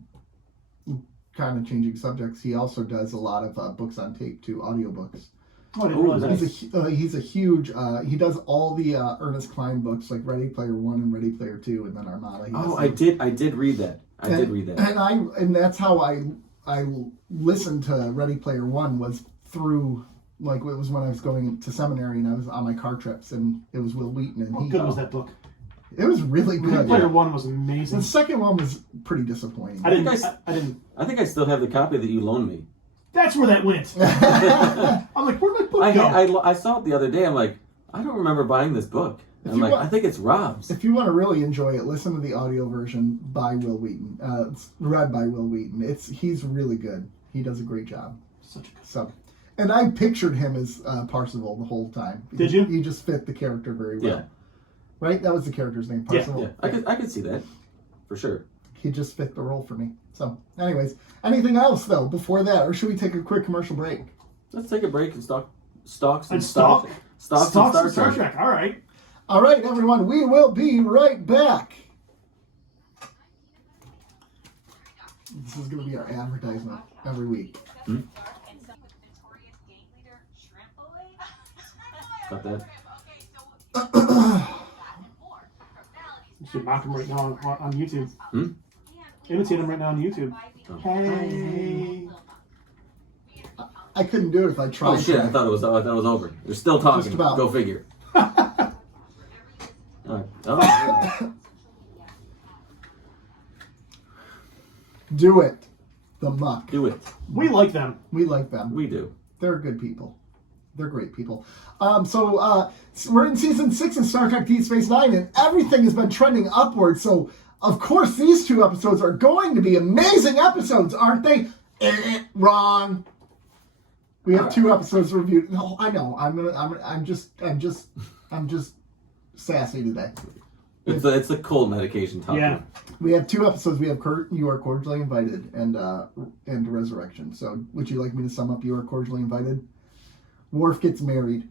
kind of changing subjects. He also does a lot of books on tape too, audiobooks. He's a huge. He does all the Ernest Cline books, like Ready Player One and Ready Player Two, and then Armada. I did read that. And that's how I listened to Ready Player One was through it was when I was going to seminary and I was on my car trips and it was Will Wheaton and How good was that book? It was really good. Ready Player One was amazing. The second one was pretty disappointing. I didn't. I think I still have the copy that you loaned me. That's where that went. I'm like, where'd my book go? I saw it the other day. I'm like, I don't remember buying this book. I think it's Rob's. If you want to really enjoy it, listen to the audio version by Will Wheaton. It's read by Will Wheaton. He's really good. He does a great job. And I pictured him as Parzival the whole time. Did you? He just fit the character very well. Yeah. Right? That was the character's name, Parzival. Yeah. I could see that. For sure. He just fit the role for me. So, anyways, anything else, though, before that? Or should we take a quick commercial break? Let's take a break and Star Trek. All right. All right, everyone. We will be right back. This is going to be our advertisement every week. Hmm? Got that? You should mock him right now on YouTube. Hmm? Imitate him right now on YouTube. Oh. Hey. I couldn't do it if I tried. Oh shit! I thought it was over. They're still talking. Just about. Go figure. Oh. Do it. The Muck. Do it. We like them. We like them. We do. They're good people. They're great people. So we're in season 6 in Star Trek Deep Space Nine, and everything has been trending upward. So, of course, these 2 episodes are going to be amazing episodes, aren't they? Wrong. We have 2 episodes reviewed. No, I know. I'm just sassy today. It's the cold medication talking. Yeah. We have 2 episodes. We have Kurt, You Are Cordially Invited, and Resurrection. So, would you like me to sum up You Are Cordially Invited? Worf gets married.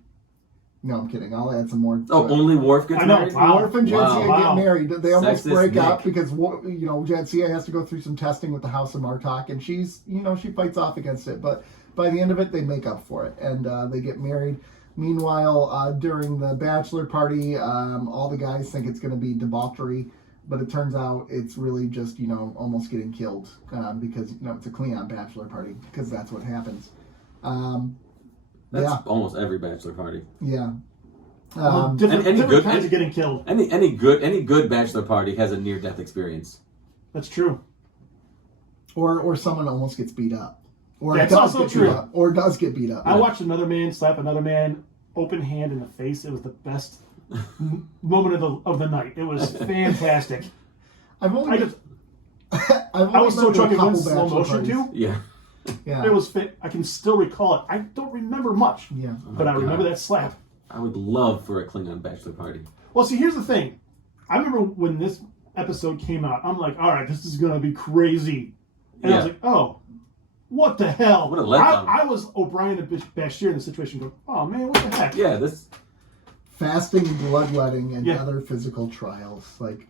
No, I'm kidding. I'll add some more. Only Worf gets married? Wow. Worf and Jadzia get married. They almost Sexist break up Nick. because Jadzia has to go through some testing with the House of Martok, and she's she fights off against it. But by the end of it, they make up for it, and they get married. Meanwhile, during the bachelor party, all the guys think it's going to be debauchery, but it turns out it's really just almost getting killed because it's a Klingon bachelor party because that's what happens. That's almost every bachelor party. Yeah. Different kinds of getting killed. Any good bachelor party has a near-death experience. That's true. Or someone almost gets beat up. Or That's also true. Or does get beat up. I watched another man slap another man open hand in the face. It was the best moment of the night. It was fantastic. I was so drunk it went slow motion too. Yeah. It was. I can still recall it. I don't remember much. Yeah. But I remember that slap. I would love for a Klingon bachelor party. Well, see, here's the thing. I remember when this episode came out, I'm like, all right, this is going to be crazy. And I was like, oh, what the hell? What a letdown. I was O'Brien and Bashir in the situation going, oh, man, what the heck? Yeah, this... Fasting, bloodletting, and other physical trials. Like,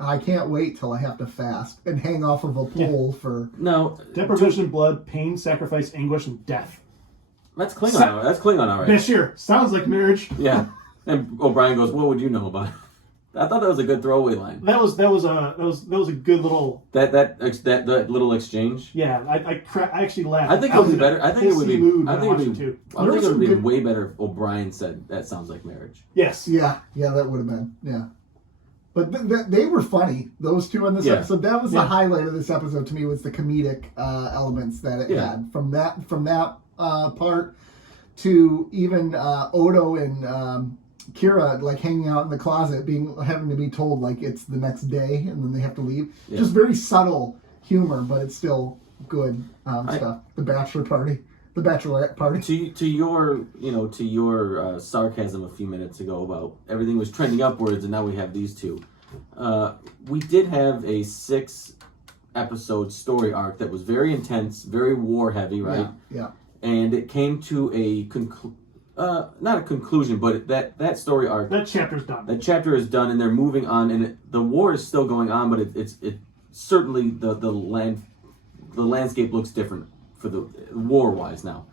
I can't wait till I have to fast and hang off of a pole for... No. Deprivation of blood, pain, sacrifice, anguish, and death. That's Klingon. That's Klingon, all right. Bashir, sounds like marriage. Yeah. And O'Brien goes, what would you know about it? I thought that was a good throwaway line. That was a good little that little exchange. Yeah, I actually laughed. I think it would be better. I think it would be. I think it would be way better if O'Brien said that sounds like marriage. Yes. Yeah, that would have been. Yeah. But they were funny. Those two on this episode. That was the highlight of this episode to me. Was the comedic elements that it had from that part to even Odo and. Kira like hanging out in the closet, having to be told like it's the next day and then they have to leave. Yeah. Just very subtle humor, but it's still good stuff. The bachelorette party. To your sarcasm a few minutes ago about everything was trending upwards, and now we have these two. We did have a 6-episode story arc that was very intense, very war heavy, right? Yeah. And it came to a not a conclusion, but that story arc. That chapter's done. That chapter is done, and they're moving on, and the war is still going on, but it's certainly the landscape looks different for the war wise now.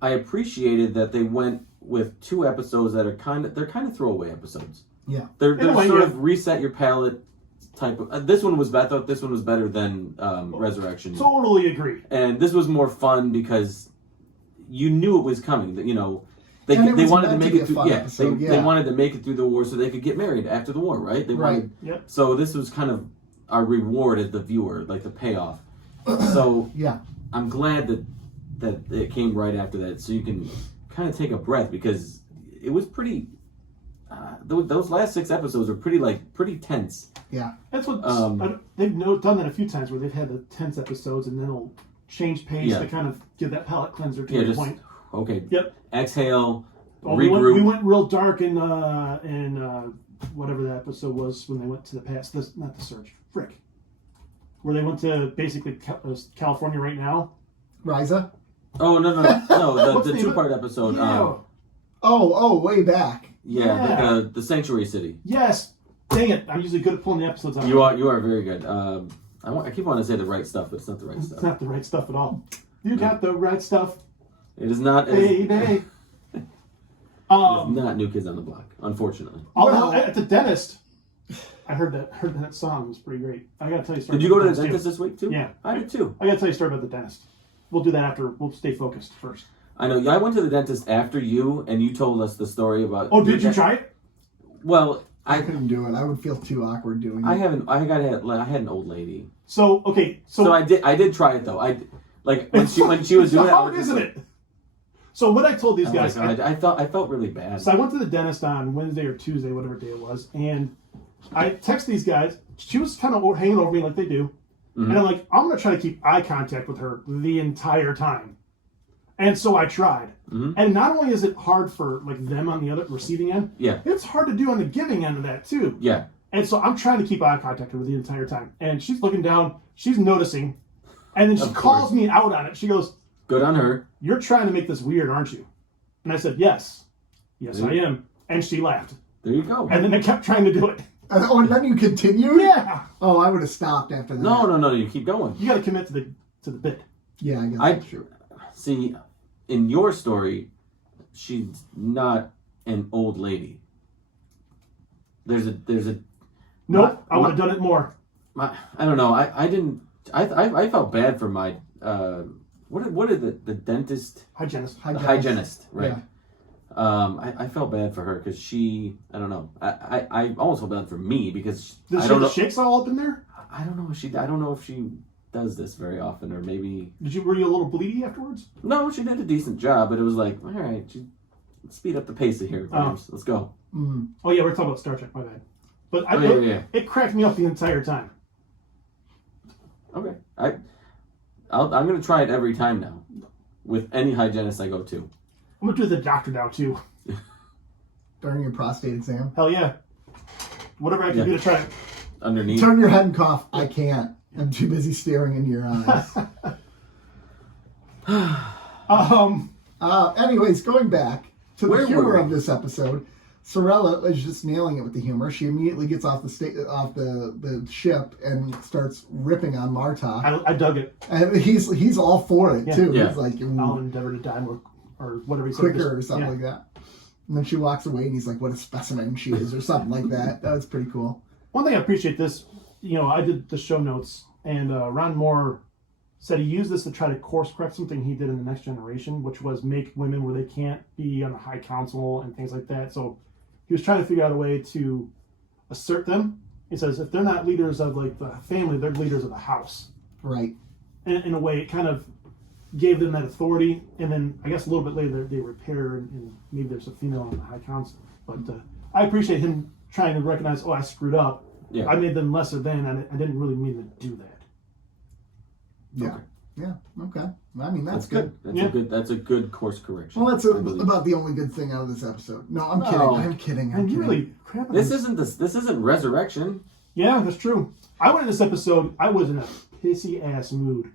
I appreciated that they went with 2 episodes that are kind of throwaway episodes. Yeah, they're sort of reset your palate type of. I thought this one was better than Resurrection. Totally agree. And this was more fun because you knew it was coming. They wanted to make it through. They wanted to make it through the war so they could get married after the war, right? So this was kind of our reward as the viewer, like the payoff. So I'm glad that it came right after that, so you can kind of take a breath because it was pretty. Those last 6 episodes are pretty tense. Yeah, that's what they've done that a few times where they've had the tense episodes and then they'll change pace to kind of give that palate cleanser to the point. Okay. Yep. Exhale. Regroup. We went real dark in whatever that episode was when they went to the past. Not the Search. Frick. Where they went to basically California right now. Riza? Oh no! The 2-part episode. Yeah. Way back. Yeah. The Sanctuary City. Yes. Dang it! I'm usually good at pulling the episodes out. You are very good. I keep wanting to say the right stuff, but it's not the right stuff. It's not the right stuff at all. You got the right stuff. It is not. Baby. It's not New Kids on the Block, unfortunately. At the dentist, I heard that song. It was pretty great. I gotta tell you a story. Did you go to the dentist this week too? Yeah, I did too. I gotta tell you a story about the dentist. We'll do that after. We'll stay focused first. I know. I went to the dentist after you, and you told us the story about. Oh, did you try it? Well, I couldn't do it. I would feel too awkward doing it. I had an old lady. So okay. So I did try it though. When she was doing it. Hard, isn't it? So what I told these guys, I felt really bad. So I went to the dentist on Wednesday or Tuesday, whatever day it was, and I text these guys. She was kind of hanging over me like they do, and I'm like, I'm gonna try to keep eye contact with her the entire time. And so I tried, and not only is it hard for like them on the other receiving end, it's hard to do on the giving end of that too. Yeah. And so I'm trying to keep eye contact with her the entire time, and she's looking down, she's noticing, and then she calls me out on it. She goes, "Good on her. You're trying to make this weird, aren't you?" And I said, Yes, I am. And she laughed. There you go. And then I kept trying to do it. And then you continued? Yeah. Oh, I would have stopped after that. No, you keep going. You got to commit to the bit. Yeah, I guess that's true. See, in your story, she's not an old lady. There's a. Nope, I would have done it more. I don't know. I didn't. I felt bad for my. What did the dentist? Hygienist. The hygienist, right? I felt bad for her because I don't know. I almost felt bad for me because Does I she don't have know. the shakes all up in there? I don't know if she does this very often, or maybe. Were you a little bleedy afterwards? No, she did a decent job, but it was like, all right, speed up the pace of here. Let's go. Mm. Oh yeah, we're talking about Star Trek. My bad. But it cracked me up the entire time. Okay, I'm gonna try it every time now, with any hygienist I go to. I'm gonna do the doctor now too. During your prostate exam. Hell yeah. Whatever I can do to try it. Underneath. Turn your head and cough. I can't. I'm too busy staring into your eyes. Anyways, going back to the humor of this episode, Sorella is just nailing it with the humor. She immediately gets off the ship and starts ripping on Martok. I dug it. And he's all for it too. Yeah. He's like, I'll endeavor to die more, or whatever he said. quicker or something like that. And then she walks away and he's like, what a specimen she is, or something like that. That was pretty cool. One thing I appreciate this, I did the show notes, and Ron Moore said he used this to try to course correct something he did in The Next Generation, which was make women where they can't be on the High Council and things like that. So he was trying to figure out a way to assert them. He says if they're not leaders of like the family, they're leaders of the house. Right. And in a way, it kind of gave them that authority. And then I guess a little bit later they repair and maybe there's a female on the High Council. But I appreciate him trying to recognize, I screwed up. Yeah. I made them lesser than, and I didn't really mean to do that. Yeah. Okay. Yeah. Okay. I mean, that's good. That's a good course correction. Well, that's about the only good thing out of this episode. No, I'm kidding. I'm kidding. Really crapping. This isn't Resurrection. Yeah, that's true. I went in this episode, I was in a pissy ass mood,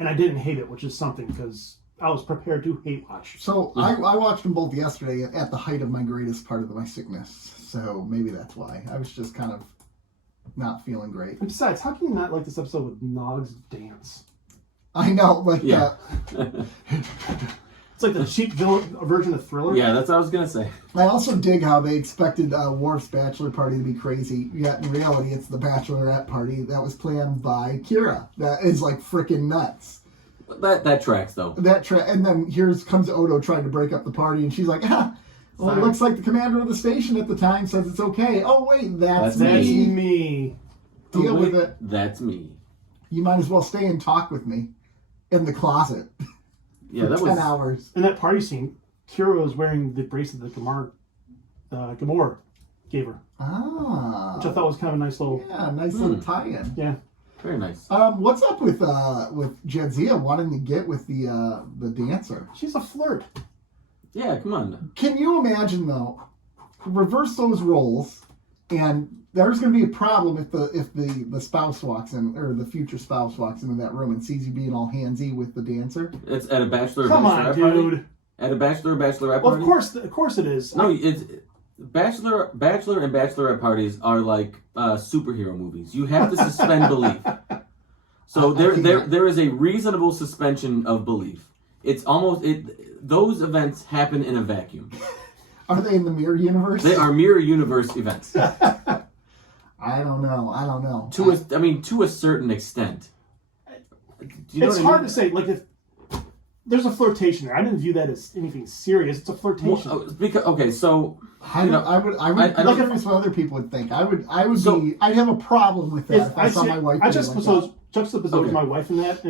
and I didn't hate it, which is something because I was prepared to hate watch. So I watched them both yesterday at the height of my greatest part of my sickness. So maybe that's why. I was just kind of not feeling great. And besides, how can you not like this episode with Nog's dance? I know, like Yeah. It's like the cheap version of Thriller. Yeah, that's what I was gonna say. I also dig how they expected Worf's bachelor party to be crazy, yet in reality it's the bachelorette party that was planned by Kira. That is like freaking nuts. That tracks though. And then comes Odo trying to break up the party, and she's like, well, it looks like the commander of the station at the time says it's okay. Oh wait, that's me. Deal with it. That's me. You might as well stay and talk with me in the closet. Yeah, for that 10 was hours. In that party scene, Kira was wearing the bracelet that Gamora gave her. Ah. Which I thought was kind of a nice little... Yeah, nice little tie-in. Yeah. very nice. What's up with Jadzia wanting to get with the dancer? She's a flirt. Yeah, come on. Can you imagine though? Reverse those roles, and there's going to be a problem if the spouse walks in, or the future spouse walks into that room and sees you being all handsy with the dancer. It's at a bachelor. Come on, bachelorette dude. Party? At a bachelorette Well, party. of course it is. No, it's bachelor and bachelorette parties are like superhero movies. You have to suspend belief. So there is a reasonable suspension of belief. It's almost those events happen in a vacuum. Are they in the mirror universe? They are mirror universe events. I don't know. To a certain extent. Do you know It's what I hard mean? to say. Like if there's a flirtation there, I didn't view that as anything serious. It's a flirtation. I'm curious what other people would think. I'd have a problem with that if I saw my wife. I juxtapose my wife in that.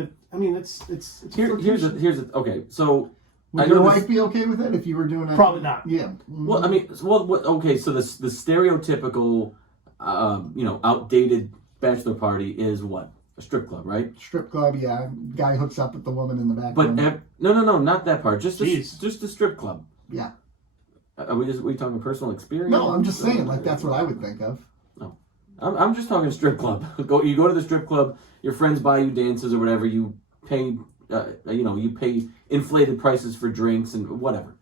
It's Here's okay. So would your wife be okay with it if you were doing it? Probably not. Yeah. Well, okay. So the stereotypical, outdated bachelor party is what? A strip club, right? Strip club, yeah. Guy hooks up with the woman in the back. But no, not that part. Just the strip club. Yeah. Are we talking personal experience? No, I'm just saying, like that's what I would think of. No, I'm just talking strip club. You go to the strip club. Your friends buy you dances or whatever. You pay, you pay inflated prices for drinks and whatever.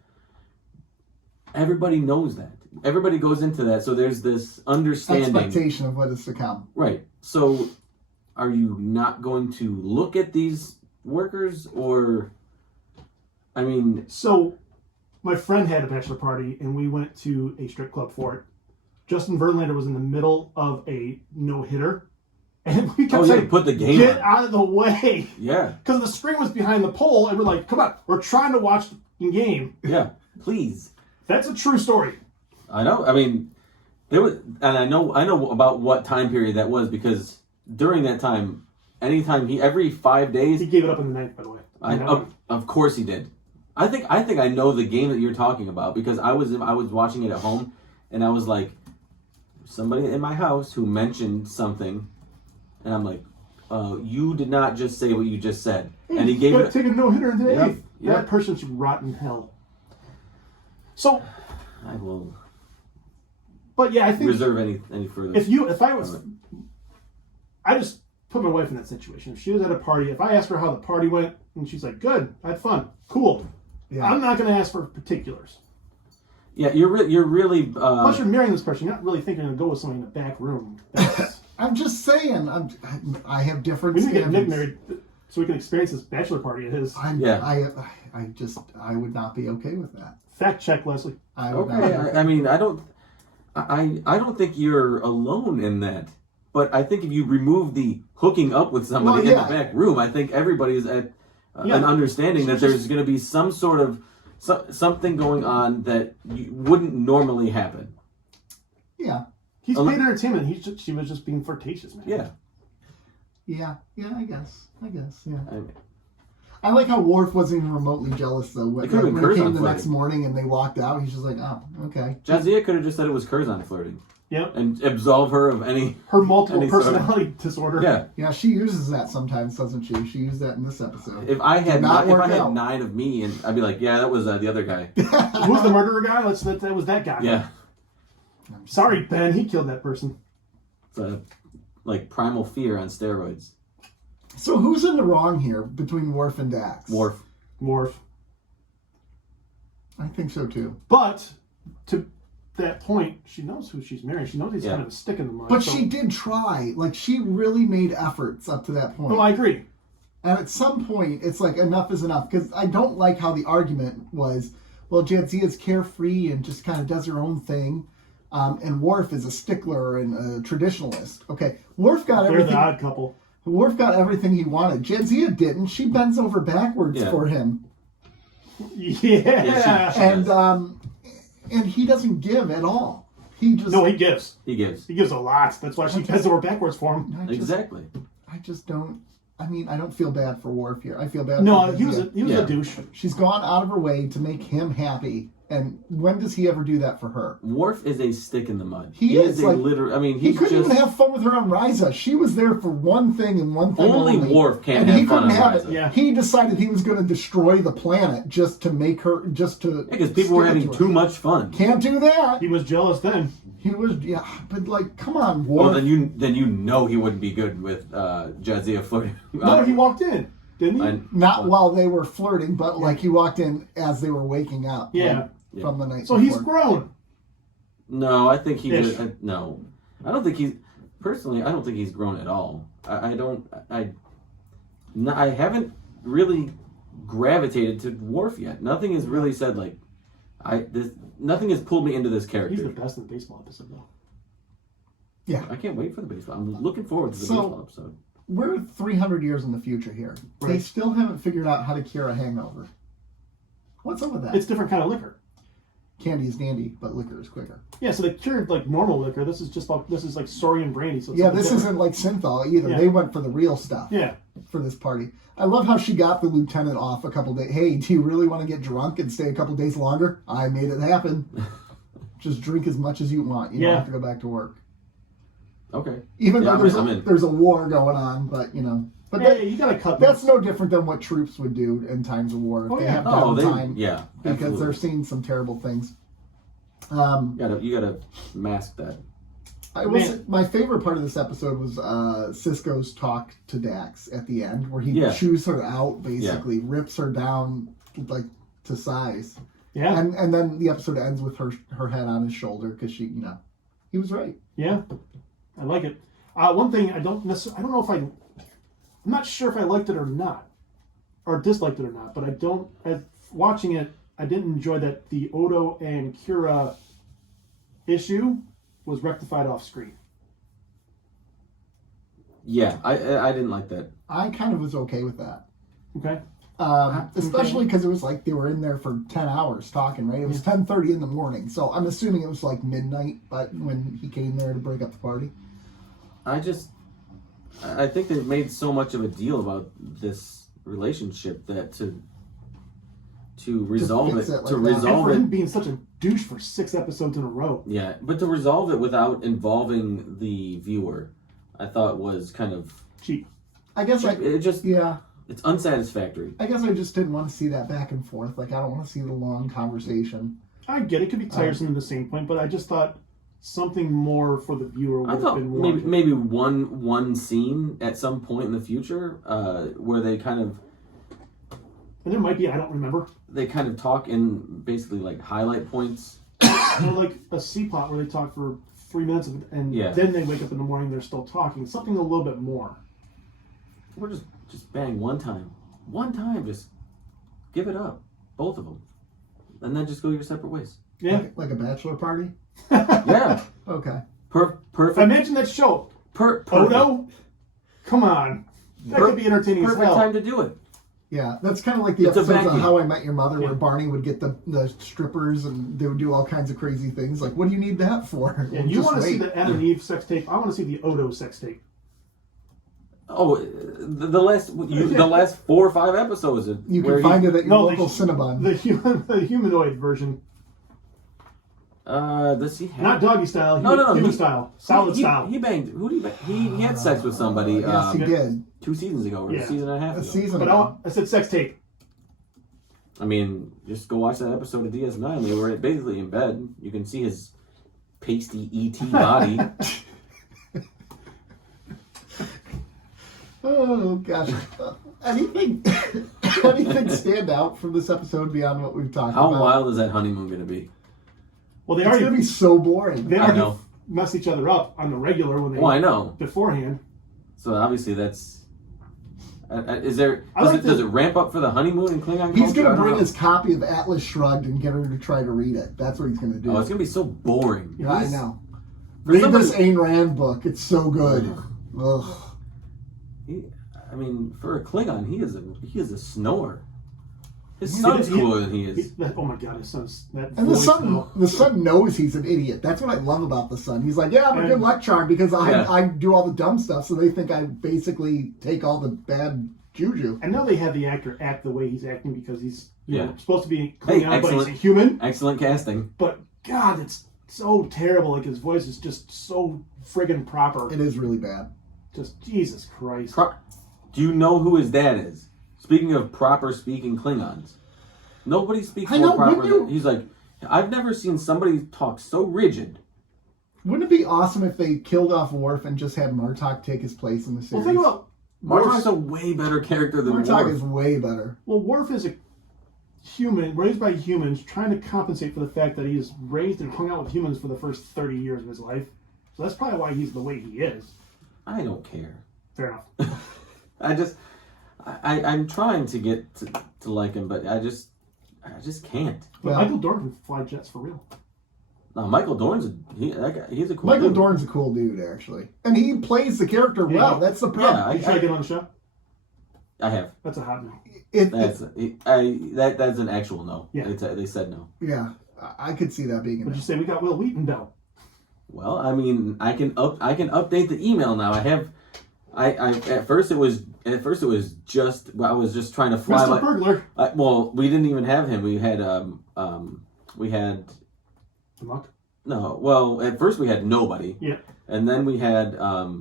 Everybody knows that. Everybody goes into that. So there's this understanding. Expectation of what is to come. Right. So are you not going to look at these workers or, So my friend had a bachelor party and we went to a strip club for it. Justin Verlander was in the middle of a no-hitter. And we kept saying, put the game get on. out of the way. Yeah. Because the screen was behind the pole and we're like, come on, we're trying to watch the game. Yeah. Please. That's a true story. I know. I mean, there was, and I know about what time period that was because during that time, every 5 days, He gave it up in the ninth, by the way. of course he did. I think I know the game that you're talking about because I was watching it at home, and I was like, somebody in my house who mentioned something, and I'm like, you did not just say what you just said, and he gave it. Take a no-hitter in the Yep, eighth. yep. That person should rot in hell. So, I will but yeah, I think reserve any further. I just put my wife in that situation. If she was at a party, if I asked her how the party went, and she's like, "Good, I had fun, cool," Yeah. I'm not going to ask for particulars. Yeah, you're really. Plus, you're marrying this person. You're not really thinking to go with somebody in the back room. I'm just saying. I have different. We need to get Nick standards. married so we can experience this bachelor party at his. I would not be okay with that. Fact check, Leslie. I would Okay, not. I mean, I don't think you're alone in that. But I think if you remove the hooking up with somebody in the back room, I think everybody is at an understanding that there's going to be some sort of something going on that wouldn't normally happen. Yeah. He's paid entertainment. She was just being flirtatious, man. Yeah. Yeah. I guess. Yeah. I mean, I like how Worf wasn't even remotely jealous though. When could've been it came Curzon the next flirting. morning and they walked out, he's just like, "Oh, okay." Jadzia could have just said it was Curzon flirting. Yep. And absolve her of any... Her multiple Any sort of- personality disorder. Yeah. Yeah, she uses that sometimes, doesn't she? She used that in this episode. If I had Did not work had out. 9 of me, and I'd be like, yeah, that was the other guy. Who's the murderer guy? That was that guy. Yeah. Sorry, Ben. He killed that person. It's like primal fear on steroids. So who's in the wrong here between Worf and Dax? Worf. I think so too. But to that point, she knows who she's marrying. She knows he's kind of a stick in the mud. But she did try. Like, she really made efforts up to that point. Oh, I agree. And at some point, it's like, enough is enough. Because I don't like how the argument was, well, Jadzia's carefree and just kind of does her own thing. And Worf is a stickler and a traditionalist. Okay, Worf got They're everything. the odd couple. Worf got everything he wanted. Jadzia didn't. She bends over backwards for him. Yeah. And he doesn't give at all. He just No, he gives. He gives. He gives a lot. That's why she bends over backwards for him. Exactly. I just don't. I mean, I don't feel bad for Worf here. I feel bad. No, for he was Jadzia. a douche. She's gone out of her way to make him happy. And when does he ever do that for her? Worf is a stick in the mud. He is, a like, literal. I mean, He he's couldn't just even have fun with her on Risa. She was there for one thing and one thing only only. Worf can't and have he fun couldn't on have Risa. it. Yeah. He decided he was going to destroy the planet just to make her, just to. because people were stick it having to too her. much fun. Can't do that. He was jealous then. He was, but like, come on, Worf. Well, then you know he wouldn't be good with Jadzia flirting. No, he walked in, didn't he? Not while they were flirting, but like he walked in as they were waking up. Yeah. From the night. So before. he's grown. No, I think he Ish. did. No, I don't think he's. Personally, I don't think he's grown at all. I haven't really gravitated to Worf yet. Nothing has really said like, nothing has pulled me into this character. He's the best in the baseball episode, though. Yeah. I can't wait for the baseball. I'm looking forward to the baseball episode. We're 300 years in the future here. Right. They still haven't figured out how to cure a hangover. What's up with that? It's different kind of liquor. Candy is dandy, but liquor is quicker. Yeah, so they cured like normal liquor. This is like Saurian brandy. So it's Yeah, something this different. isn't like synthol either. Yeah. They went for the real stuff. Yeah. For this party. I love how she got the lieutenant off a couple days. Hey, do you really want to get drunk and stay a couple days longer? I made it happen. Just drink as much as you want. You don't have to go back to work. Okay. Even though I'm in. there's a war going on, but But You gotta cut. that's no different than what troops would do in times of war. If they have downtime. Because absolutely. they're seeing some terrible things. You gotta mask that. My favorite part of this episode was Sisko's talk to Dax at the end, where he chews her out, basically rips her down like to size. Yeah. And then the episode ends with her head on his shoulder because she, he was right. Yeah. I like it. One thing I don't know if I'm not sure if I liked it or not, or disliked it or not, but watching it, I didn't enjoy that the Odo and Kira issue was rectified off screen. Yeah, I didn't like that. I kind of was okay with that. Okay. Especially because it was like they were in there for 10 hours talking, right? It was 10:30 in the morning, so I'm assuming it was like midnight. But when he came there to break up the party, I think they've made so much of a deal about this relationship that to resolve it, for him being such a douche for 6 episodes in a row. Yeah, but to resolve it without involving the viewer, I thought was kind of cheap. I guess it's unsatisfactory. I guess I just didn't want to see that back and forth. Like, I don't want to see the long conversation. I get it could be tiresome in the same point, but I just thought something more for the viewer would have been more. Maybe one scene at some point in the future where they kind of. And there might be, I don't remember. They kind of talk in basically like highlight points. Or like a C-plot where they talk for 3 minutes and then they wake up in the morning, they're still talking. Something a little bit more. Or just bang one time. One time, just give it up. Both of them. And then just go your separate ways. Yeah. Like a bachelor party? Yeah. Okay. Perfect. Imagine that show. Perfect. Odo? Come on. That could be entertaining as hell. Perfect time to do it. Yeah, that's kind of like the episodes of How I Met Your Mother where Barney would get the strippers and they would do all kinds of crazy things. Like, what do you need that for? Yeah, you want to see the Adam and Eve sex tape? I want to see the Odo sex tape. Oh, the last 4 or 5 episodes. You can find it at your local Cinnabon. The humanoid version. Does he have... Not doggy style. No. Human style. Solid style. He banged... Who did he bang? He had sex with somebody. Yes, he did. 2 seasons ago, or a season and a half ago. I said sex tape. I mean, just go watch that episode of DS9. They were basically in bed. You can see his pasty ET body. Oh, gosh. Anything stand out from this episode beyond what we've talked about? How wild is that honeymoon going to be? Well, it's going to be so boring. They already mess each other up on the regular when they... Well, I know. Beforehand. So obviously that's... Does it ramp up for the honeymoon in Klingon culture? He's going to bring his copy of Atlas Shrugged and get her to try to read it. That's what he's going to do. Oh, it's going to be so boring. Yeah, I know. Read this Ayn Rand book. It's so good. Ugh. For a Klingon, he is a snorer. His son's cooler than he is. Oh my god, his son's... And the son knows he's an idiot. That's what I love about the son. He's like, I'm a good luck charm because I do all the dumb stuff, so they think I basically take all the bad juju. And now they have the actor act the way he's acting because he's supposed to be Klingon, but he's a human. Excellent casting. But god, it's so terrible. Like his voice is just so friggin' proper. It is really bad. Just Jesus Christ. Do you know who his dad is? Speaking of proper speaking Klingons, nobody speaks more proper. He's like, I've never seen somebody talk so rigid. Wouldn't it be awesome if they killed off Worf and just had Martok take his place in the series? Well, think about Martok's a way better character than Worf. Martok is way better. Well, Worf is a human, raised by humans, trying to compensate for the fact that he is raised and hung out with humans for the first 30 years of his life. So that's probably why he's the way he is. I don't care. Fair enough. I'm trying to get to like him, but I just can't. But Michael Dorn can fly jets for real. No, Michael Dorn's he's a cool Michael dude. Dorn's a cool dude, actually. And he plays the character well. That's the problem. Yeah, you try to get on the show? I have. That's a hot no. That's an actual no. Yeah. They said no. Yeah, I could see that being a no. Would you say we got Will Wheaton, though? Well, I mean, I can update the email now. At first it was just I was just trying to fly. Mr. Burglar. Well, we didn't even have him. We had Muck? No. Well, at first we had nobody. Yeah. And then we had a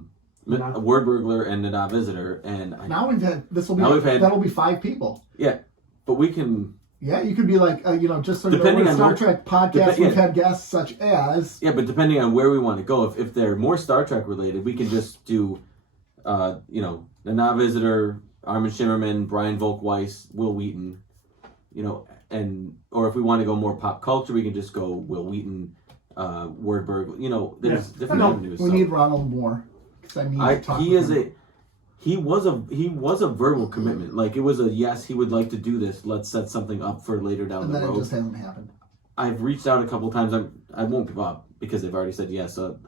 Word Burglar and a Visitor, and now that'll be 5 people. Yeah, but we can. Yeah, you could be like, just so you know, on Star Trek podcast, we've had guests such as... Yeah, but depending on where we want to go, if they're more Star Trek related, we can just do, the Visitor, Armin Shimmerman, Brian Volkweiss, Will Wheaton, or if we want to go more pop culture, we can just go Will Wheaton, Word Burglar, there's different avenues. We need Ronald Moore, because I need to talk with him. He was a verbal commitment. Like, it was a yes, he would like to do this. Let's set something up for later down the road. And then it just hasn't happened. I've reached out a couple times. I won't give up because they've already said yes. So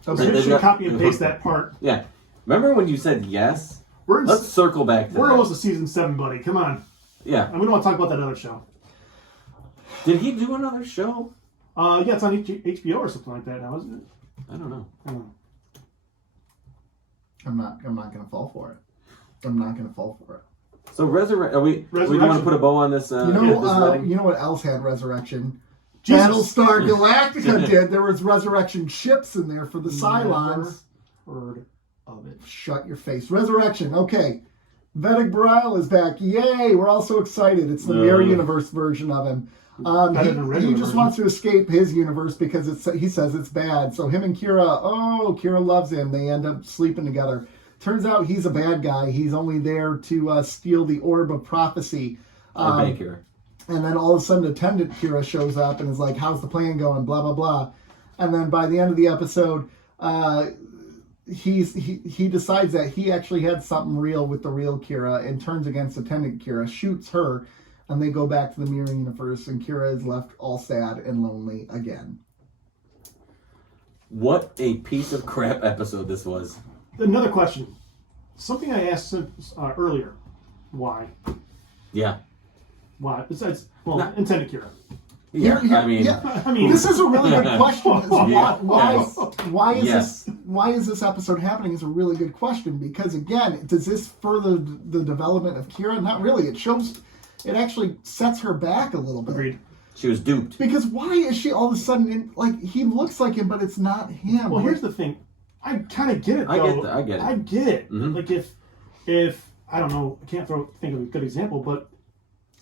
So you should copy and paste that part. Yeah. Remember when you said yes Let's circle back to We're that. almost to season 7, buddy. Come on. Yeah. And we don't want to talk about that other show. Did he do another show? Yeah, it's on HBO or something like that now, isn't it? I don't know. I'm not going to fall for it. I'm not going to fall for it. So we want to put a bow on this. You wedding? know what else had Resurrection? Jesus. Battlestar Galactica did. There was Resurrection ships in there for the Cylons. Heard of it. Shut your face. Resurrection. Okay. Vedic Bareil is back. Yay! We're all so excited. It's the Mirror Universe version of him. He just wants to escape his universe because he says it's bad. So him and Kira loves him. They end up sleeping together. Turns out he's a bad guy. He's only there to steal the Orb of Prophecy. Baker. And then all of a sudden, Attendant Kira shows up and is like, how's the plan going? Blah, blah, blah. And then by the end of the episode, he decides that he actually had something real with the real Kira and turns against Attendant Kira, shoots her, and they go back to the Mirror Universe, and Kira is left all sad and lonely again. What a piece of crap episode this was. Another question. Something I asked earlier. Why? Yeah. Why? Besides, intended Kira. Yeah. I mean, This is a really good question. Yeah. Why is this episode happening is a really good question, because again, does this further the development of Kira? Not really. It actually sets her back a little bit. Agreed. She was duped. Because why is she all of a sudden he looks like him, but it's not him? Well, here's the thing. I kind of get it, though. I get it. I get it. Mm-hmm. Like, if I don't know, I can't think of a good example, but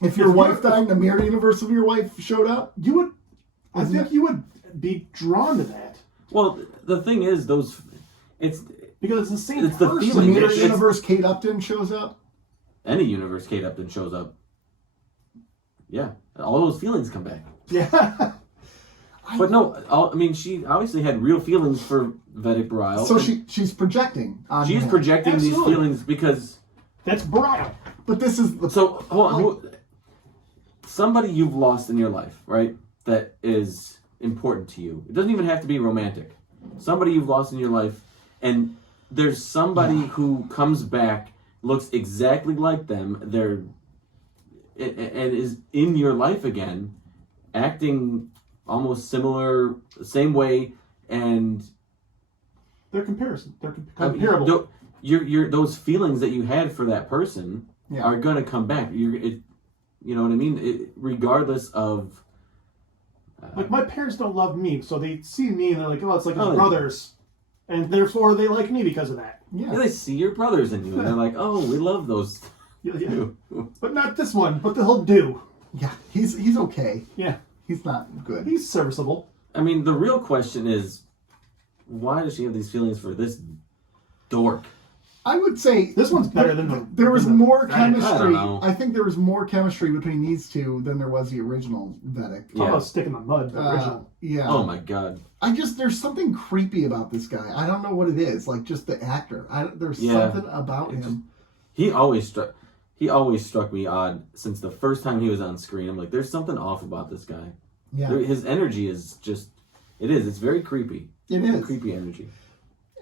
if your wife died and the mirror universe of your wife showed up, you would be drawn to that. Well, the thing is, it's because it's the same it's the person. the feeling. mirror It's- universe Kate Upton shows up. Any universe Kate Upton shows up. Yeah. All those feelings come back. Yeah. But no, she obviously had real feelings for Vedic Bareil. So she's projecting on She's him. projecting Absolutely. these feelings because... That's Bareil. But this is the... So, hold on. Somebody you've lost in your life, right, that is important to you. It doesn't even have to be romantic. Somebody you've lost in your life, and there's somebody who comes back, looks exactly like them, and is in your life again, acting almost similar, same way, and They're comparable. Those feelings that you had for that person are gonna come back. You know what I mean? Regardless of. Like, my parents don't love me, so they see me and they're like, it's like his brothers, and therefore they like me because of that. Yeah. They see your brothers in you, and they're like, "Oh, we love those." Yeah. But not this one. But he'll do. Yeah, he's okay. Yeah. He's not good. He's serviceable. I mean, the real question is, why does she have these feelings for this dork? I would say This one's better than there was more I don't chemistry. know. I think there was more chemistry between these two than there was the original Vedic. Talk about sticking the mud. The original. Yeah. Oh my god! There's something creepy about this guy. I don't know what it is. Like, just the actor. There's something about him. He always struck me odd since the first time he was on screen. I'm like, there's something off about this guy. Yeah. His energy is just. It's very creepy. It is. Creepy energy.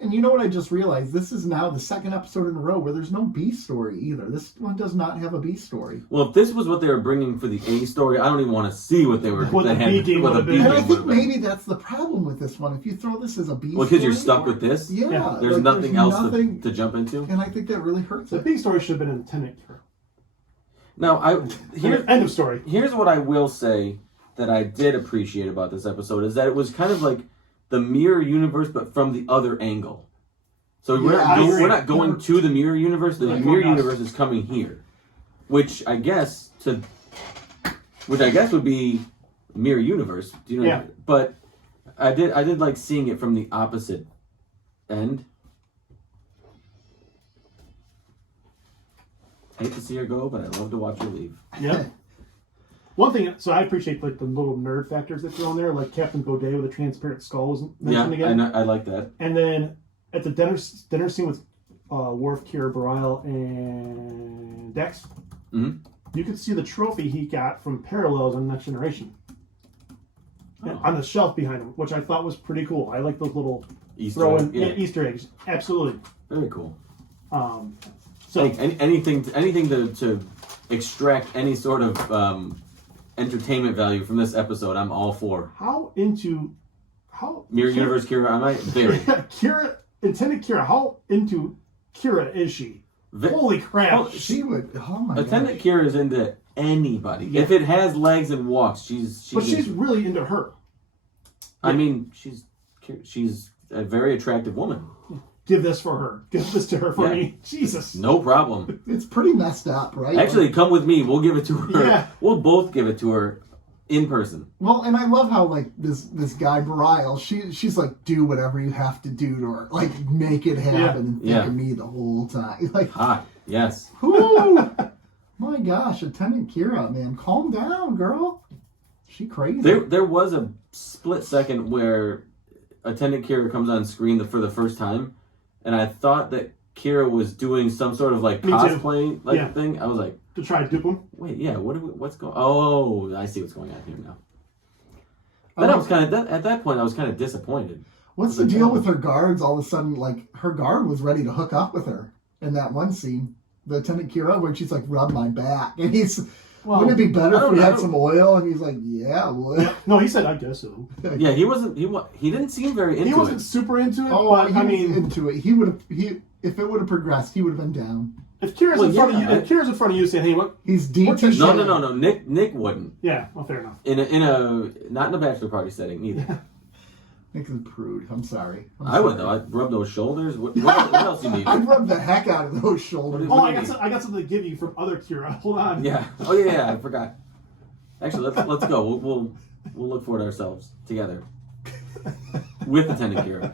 And you know what I just realized? This is now the second episode in a row where there's no B story either. This one does not have a B story. Well, if this was what they were bringing for the A story, I don't even want to see what they were. What the B game would have been. And I think maybe that's the problem with this one. If you throw this as a B story... Well, because you're stuck with this? Yeah. There's nothing else to jump into? And I think that really hurts The it. big story should have been an attendant Kira. Now, End of story. Here's what I will say that I did appreciate about this episode, is that it was kind of like the mirror universe, but from the other angle. So we're not going to the mirror universe. The mirror universe is coming here, which I guess would be mirror universe. Do you know? Yeah. But I did like seeing it from the opposite end. Hate to see her go, but I love to watch her leave. Yeah. One thing, so I appreciate like the little nerd factors that throw in there, like Captain Baudet with a transparent skull was mentioned again. I like that. And then at the dinner scene with Worf, Kira, Bareil, and Dex, you could see the trophy he got from Parallels on Next Generation on the shelf behind him, which I thought was pretty cool. I like those little Easter eggs. Easter eggs. Absolutely. Very cool. So anything to extract any sort of entertainment value from this episode, I'm all for. how Mirror Universe Kira, am I very Kira, intended Kira, how into Kira is she? Holy crap! Well, She would. Oh my god. Attendant Kira is into anybody. Yeah. If it has legs and walks, she's really into her. I mean, she's a very attractive woman. Give this for her. Give this to her for Yeah. me. Jesus. No problem. It's pretty messed up, right? Actually, come with me. We'll give it to her. Yeah. We'll both give it to her in person. Well, and I love how like this guy Barile, she's like, do whatever you have to do to her, like make it happen and think Yeah. of me the whole time. Like, Hot. Yes. whoo, my gosh, Attendant Kira, man, calm down, girl. She crazy. There was a split second where Attendant Kira comes on screen for the first time, and I thought that Kira was doing some sort of like Me too. cosplay thing. I was like, To try to dupe him. wait, yeah, what's going? Oh, I see what's going on here now. Then I was at that point I was kind of disappointed. What's the deal with her guards? All of a sudden, like her guard was ready to hook up with her in that one scene, the Attendant Kira, where she's like, "Rub my back," and he's. Wouldn't it be better if we had some oil? And he's like, "Yeah, it would." No, he said, I guess so. Yeah, he wasn't. He didn't seem very into He wasn't it. super into it, Oh, but he I was mean, into it. He would have. If it would have progressed, he would have been down. if Kira's in front of you, if Kira's in front of you, saying, "Hey, what?" He's deep. What's his- No. Nick wouldn't. Yeah, well, fair enough. In a not in a bachelor party setting either. Nick is a prude. I'm sorry. I would though. I'd rub those shoulders. What else you need? I'd rub the heck out of those shoulders. Oh, I got something to give you from other Kira. Hold on. Yeah. Oh yeah. I forgot. Actually, let's go. We'll look for it ourselves together with Attendant Kira.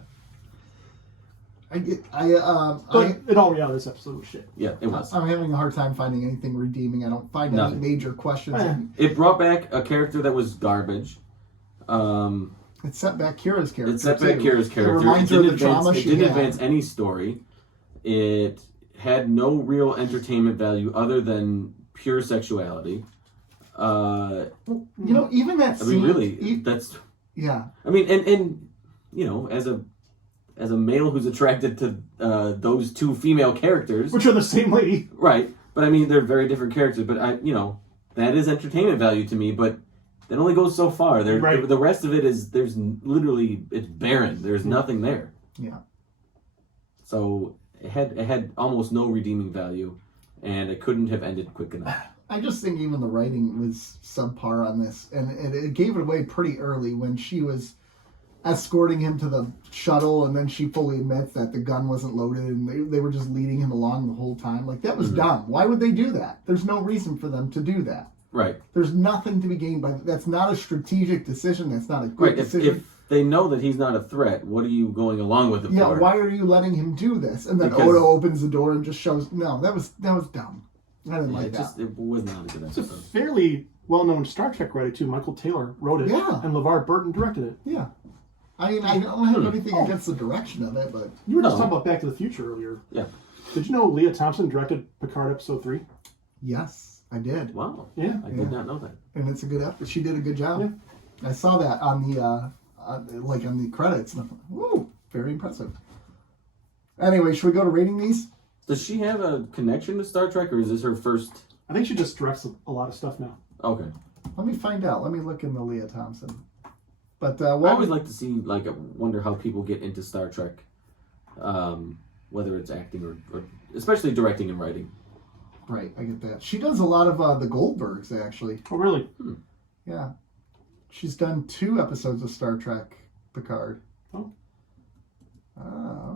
But in all reality, this episode was shit. Yeah, it was. I'm having a hard time finding anything redeeming. I don't find any Nothing. major questions. It brought back a character that was garbage. It set back Kira's character. It set back too. Kira's character. It reminds her of the It trauma she didn't had. advance any story. It had no real entertainment value other than pure sexuality. You know, even that I scene. mean, really, that's. Yeah. I mean, and you know, as a male who's attracted to those two female characters, Which are the same lady. right? But I mean, they're very different characters. But that is entertainment value to me. But that only goes so far. Right. The rest of it is it's barren. There's nothing there. Yeah. So it had almost no redeeming value, and it couldn't have ended quick enough. I just think even the writing was subpar on this, and it gave it away pretty early when she was escorting him to the shuttle, and then she fully admits that the gun wasn't loaded, and they were just leading him along the whole time. Like, that was dumb. Why would they do that? There's no reason for them to do that. Right. There's nothing to be gained by that. That's not a strategic decision. That's not a good Right. decision. If they know that he's not a threat, what are you going along with him Yeah, for? why are you letting him do this? And then Because- Odo opens the door and just shows. No, that was dumb. I didn't like that. It was not a good It's a episode. fairly well-known Star Trek writer, too. Michael Taylor wrote it. Yeah. And LeVar Burton directed it. Yeah. I mean, I don't have anything against the direction of it, but You were just No. talking about Back to the Future earlier. Yeah. Did you know Leah Thompson directed Picard Episode 3? yes, I did. Wow. Yeah. I did not know that. And it's a good episode. She did a good job. Yeah. I saw that on the on the credits. And I'm like, woo, very impressive. Anyway, should we go to rating these? Does she have a connection to Star Trek, or is this her first? I think she just directs a lot of stuff now. Okay. Let me find out. Let me look in the Leah Thompson. But I always like to see, wonder how people get into Star Trek, whether it's acting or especially directing and writing. right, I get that. She does a lot of the Goldbergs, actually. Oh, really? Yeah. She's done 2 episodes of Star Trek Picard. Oh.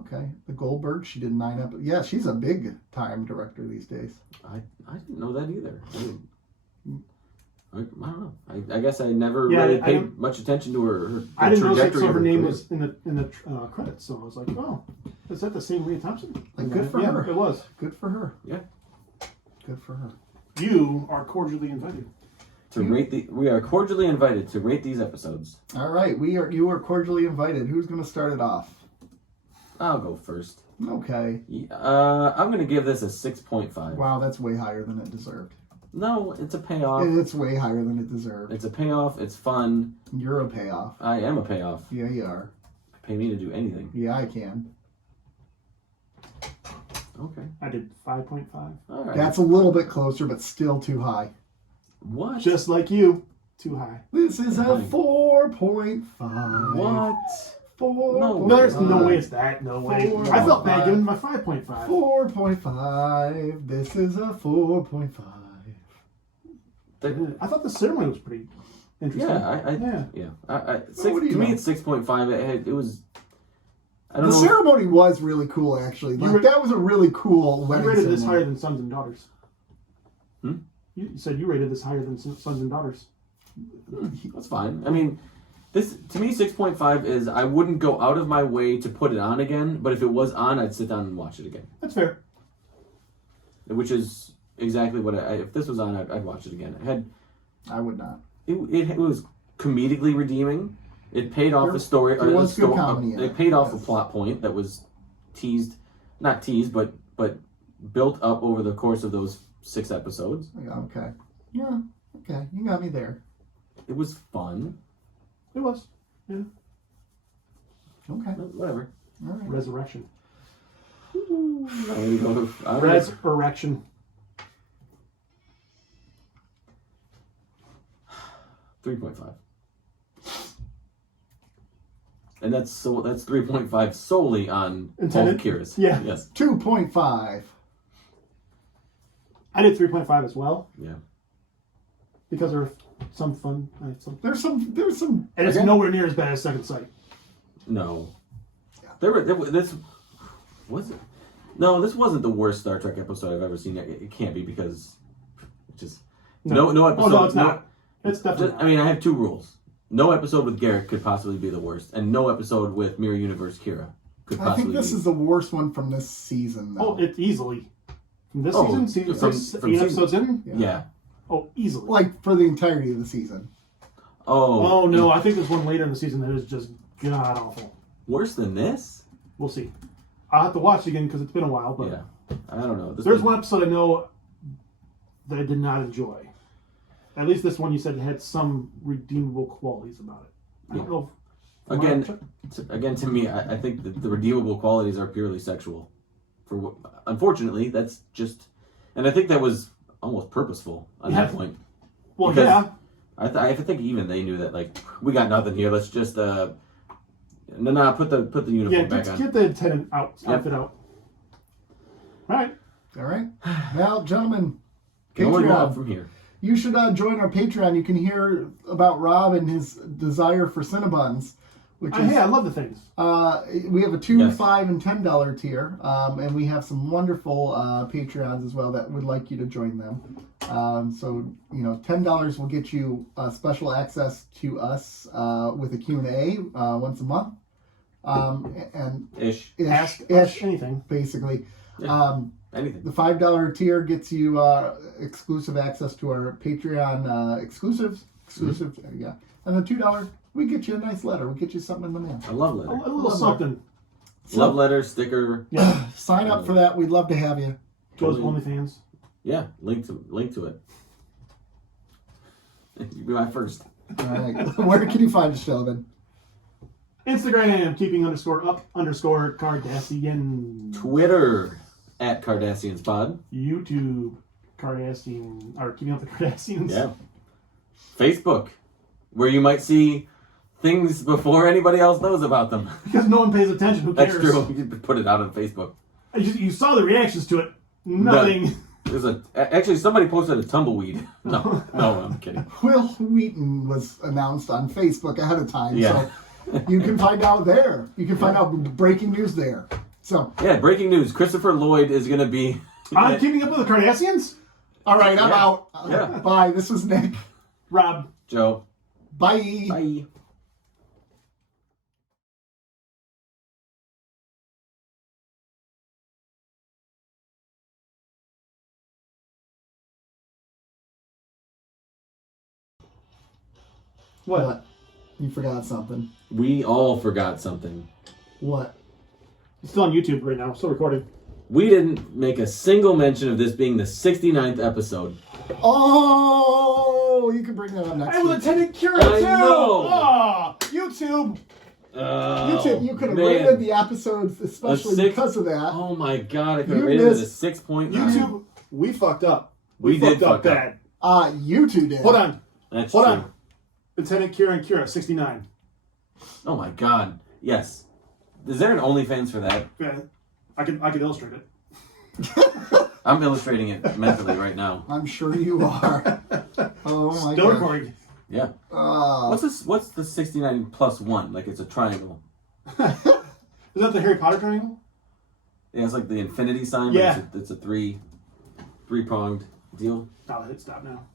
Okay. The Goldberg, she did 9 episodes. Yeah, she's a big time director these days. I didn't know that either. I don't know. I guess I never Yeah, really I paid don't- much attention to her I didn't know trajectory so of her name career. was in the credits, so I was like, oh, is that the same Leah Thompson? Like, good for yeah, her. it was. Good for her. Yeah. Good for her. You are cordially invited. We are cordially invited to rate these episodes. All right, you are cordially invited. Who's going to start it off? I'll go first. Okay. I'm going to give this a 6.5. Wow, that's way higher than it deserved. No, it's a payoff. It's way higher than it deserved. It's a payoff. It's fun. You're a payoff. I am a payoff. Yeah, you are. Pay me to do anything. Yeah, I can. Okay. I did 5.5. All right. That's a little bit closer, but still too high. What? Just like you, too high. This is a 4.5. What? 4. No, There's no way it's that. No way. Four. I felt bad giving my 5.5. 4.5. This is a 4.5. I thought the ceremony was pretty interesting. Yeah. What do you To me, know? it's 6.5. It was. I don't The know. ceremony was really cool, actually. Like, that was a really cool You wedding rated this ceremony. higher than Sons and Daughters. You said you rated this higher than Sons and Daughters. That's fine. I mean, this to me 6.5 is I wouldn't go out of my way to put it on again, but if it was on, I'd sit down and watch it again. That's fair. Which is exactly what if this was on, I'd watch it again. I would not. It was comedically redeeming. It paid off There- a story. there was good comedy in It it, paid off a yes. plot point that was not teased, but built up over the course of those 6 episodes. Okay. Yeah. Okay. You got me there. It was fun. It was. Yeah. Okay. Whatever. All right. Resurrection. There you go. Resurrection. 3.5. And that's 3.5 solely on Intended? both Kira's. Yeah. Yes. 2.5. I did 3.5 as well Yeah. because there were some fun. There's some. And it's Okay. nowhere near as bad as Second Sight. No. This was it. No, this wasn't the worst Star Trek episode I've ever seen. It can't be because it just no episode. Oh, no, it's not. It's definitely not. I mean, I have 2 rules. No episode with Garrick could possibly be the worst, and no episode with Mirror Universe Kira could possibly I think this be. is the worst one from this season, though. Oh, it easily. From this Oh, season from 6, 8 season- episodes in? Yeah. Oh, easily. Like, for the entirety of the season. Oh, no, I think there's one later in the season that is just god awful. Worse than this? We'll see. I'll have to watch it again because it's been a while, but Yeah. I don't know. there's one episode I know that I did not enjoy. At least this one you said had some redeemable qualities about it. I don't know. Again, to me, I think that the redeemable qualities are purely sexual. Unfortunately, that's just, and I think that was almost purposeful on that point. Well, Because yeah. I think even they knew that, like, we got nothing here. Let's just put the uniform back on. Get the attendant out. Outfit out. All right. All right. Well, gentlemen, Going on Patreon. from here. You should join our Patreon. You can hear about Rob and his desire for Cinnabons, which is Hey, I love the things. we have a $2, Yes. $5, and $10 tier, and we have some wonderful Patreons as well that would like you to join them. So $10 will get you special access to us with a Q&A once a month, and Ish. Ask anything. basically. Yeah. Anything. The $5 tier gets you exclusive access to our Patreon exclusives. Yeah. And the $2, we get you a nice letter. We get you something in the mail. A love letter. A little something. Love letter, sticker. Yeah. Sign up for that. We'd love to have you. Goes Totally. OnlyFans. Yeah, link to it. You be my first. All right. Where can you find us, gentlemen? Instagram, keeping_Cardassian. Twitter at Cardassians Pod. YouTube, Cardassian, or Keeping Up the Cardassians. Yeah. Facebook, where you might see things before anybody else knows about them. Because no one pays attention. Who cares? That's true. You could put it out on Facebook. You saw the reactions to it. Nothing. Actually, somebody posted a tumbleweed. No, I'm kidding. Will Wheaton was announced on Facebook ahead of time, Yeah. so you can find out there. You can find out breaking news there. So, Yeah, breaking news. Christopher Lloyd is going to be... I'm Keeping Up with the Cardassians. all right, I'm Yeah. out. Yeah. Bye. This was Nick. Rob. Joe. Bye. Bye. What? You forgot something. We all forgot something. What? It's still on YouTube right now. Still recording. We didn't make a single mention of this being the 69th episode. Oh, you can bring that up next I was week. attending Kira I too. know. Oh, YouTube. You could have man. rated the episodes especially six- because of that. Oh my god, I could have You rated it a missed- 6.9. YouTube, we fucked up. We did fucked up fuck up. bad. You two did. Hold on. That's Hold true. on. Lieutenant Kira and Kira, 69. Oh my god. Yes. Is there an OnlyFans for that? Yeah, I could illustrate it. I'm illustrating it mentally right now. I'm sure you are. Oh my Still god. recording. Yeah. What's this? What's the 69 plus 1? Like it's a triangle. Is that the Harry Potter triangle? Yeah, it's like the infinity sign. Yeah. But it's a three-pronged deal. I'll hit stop now.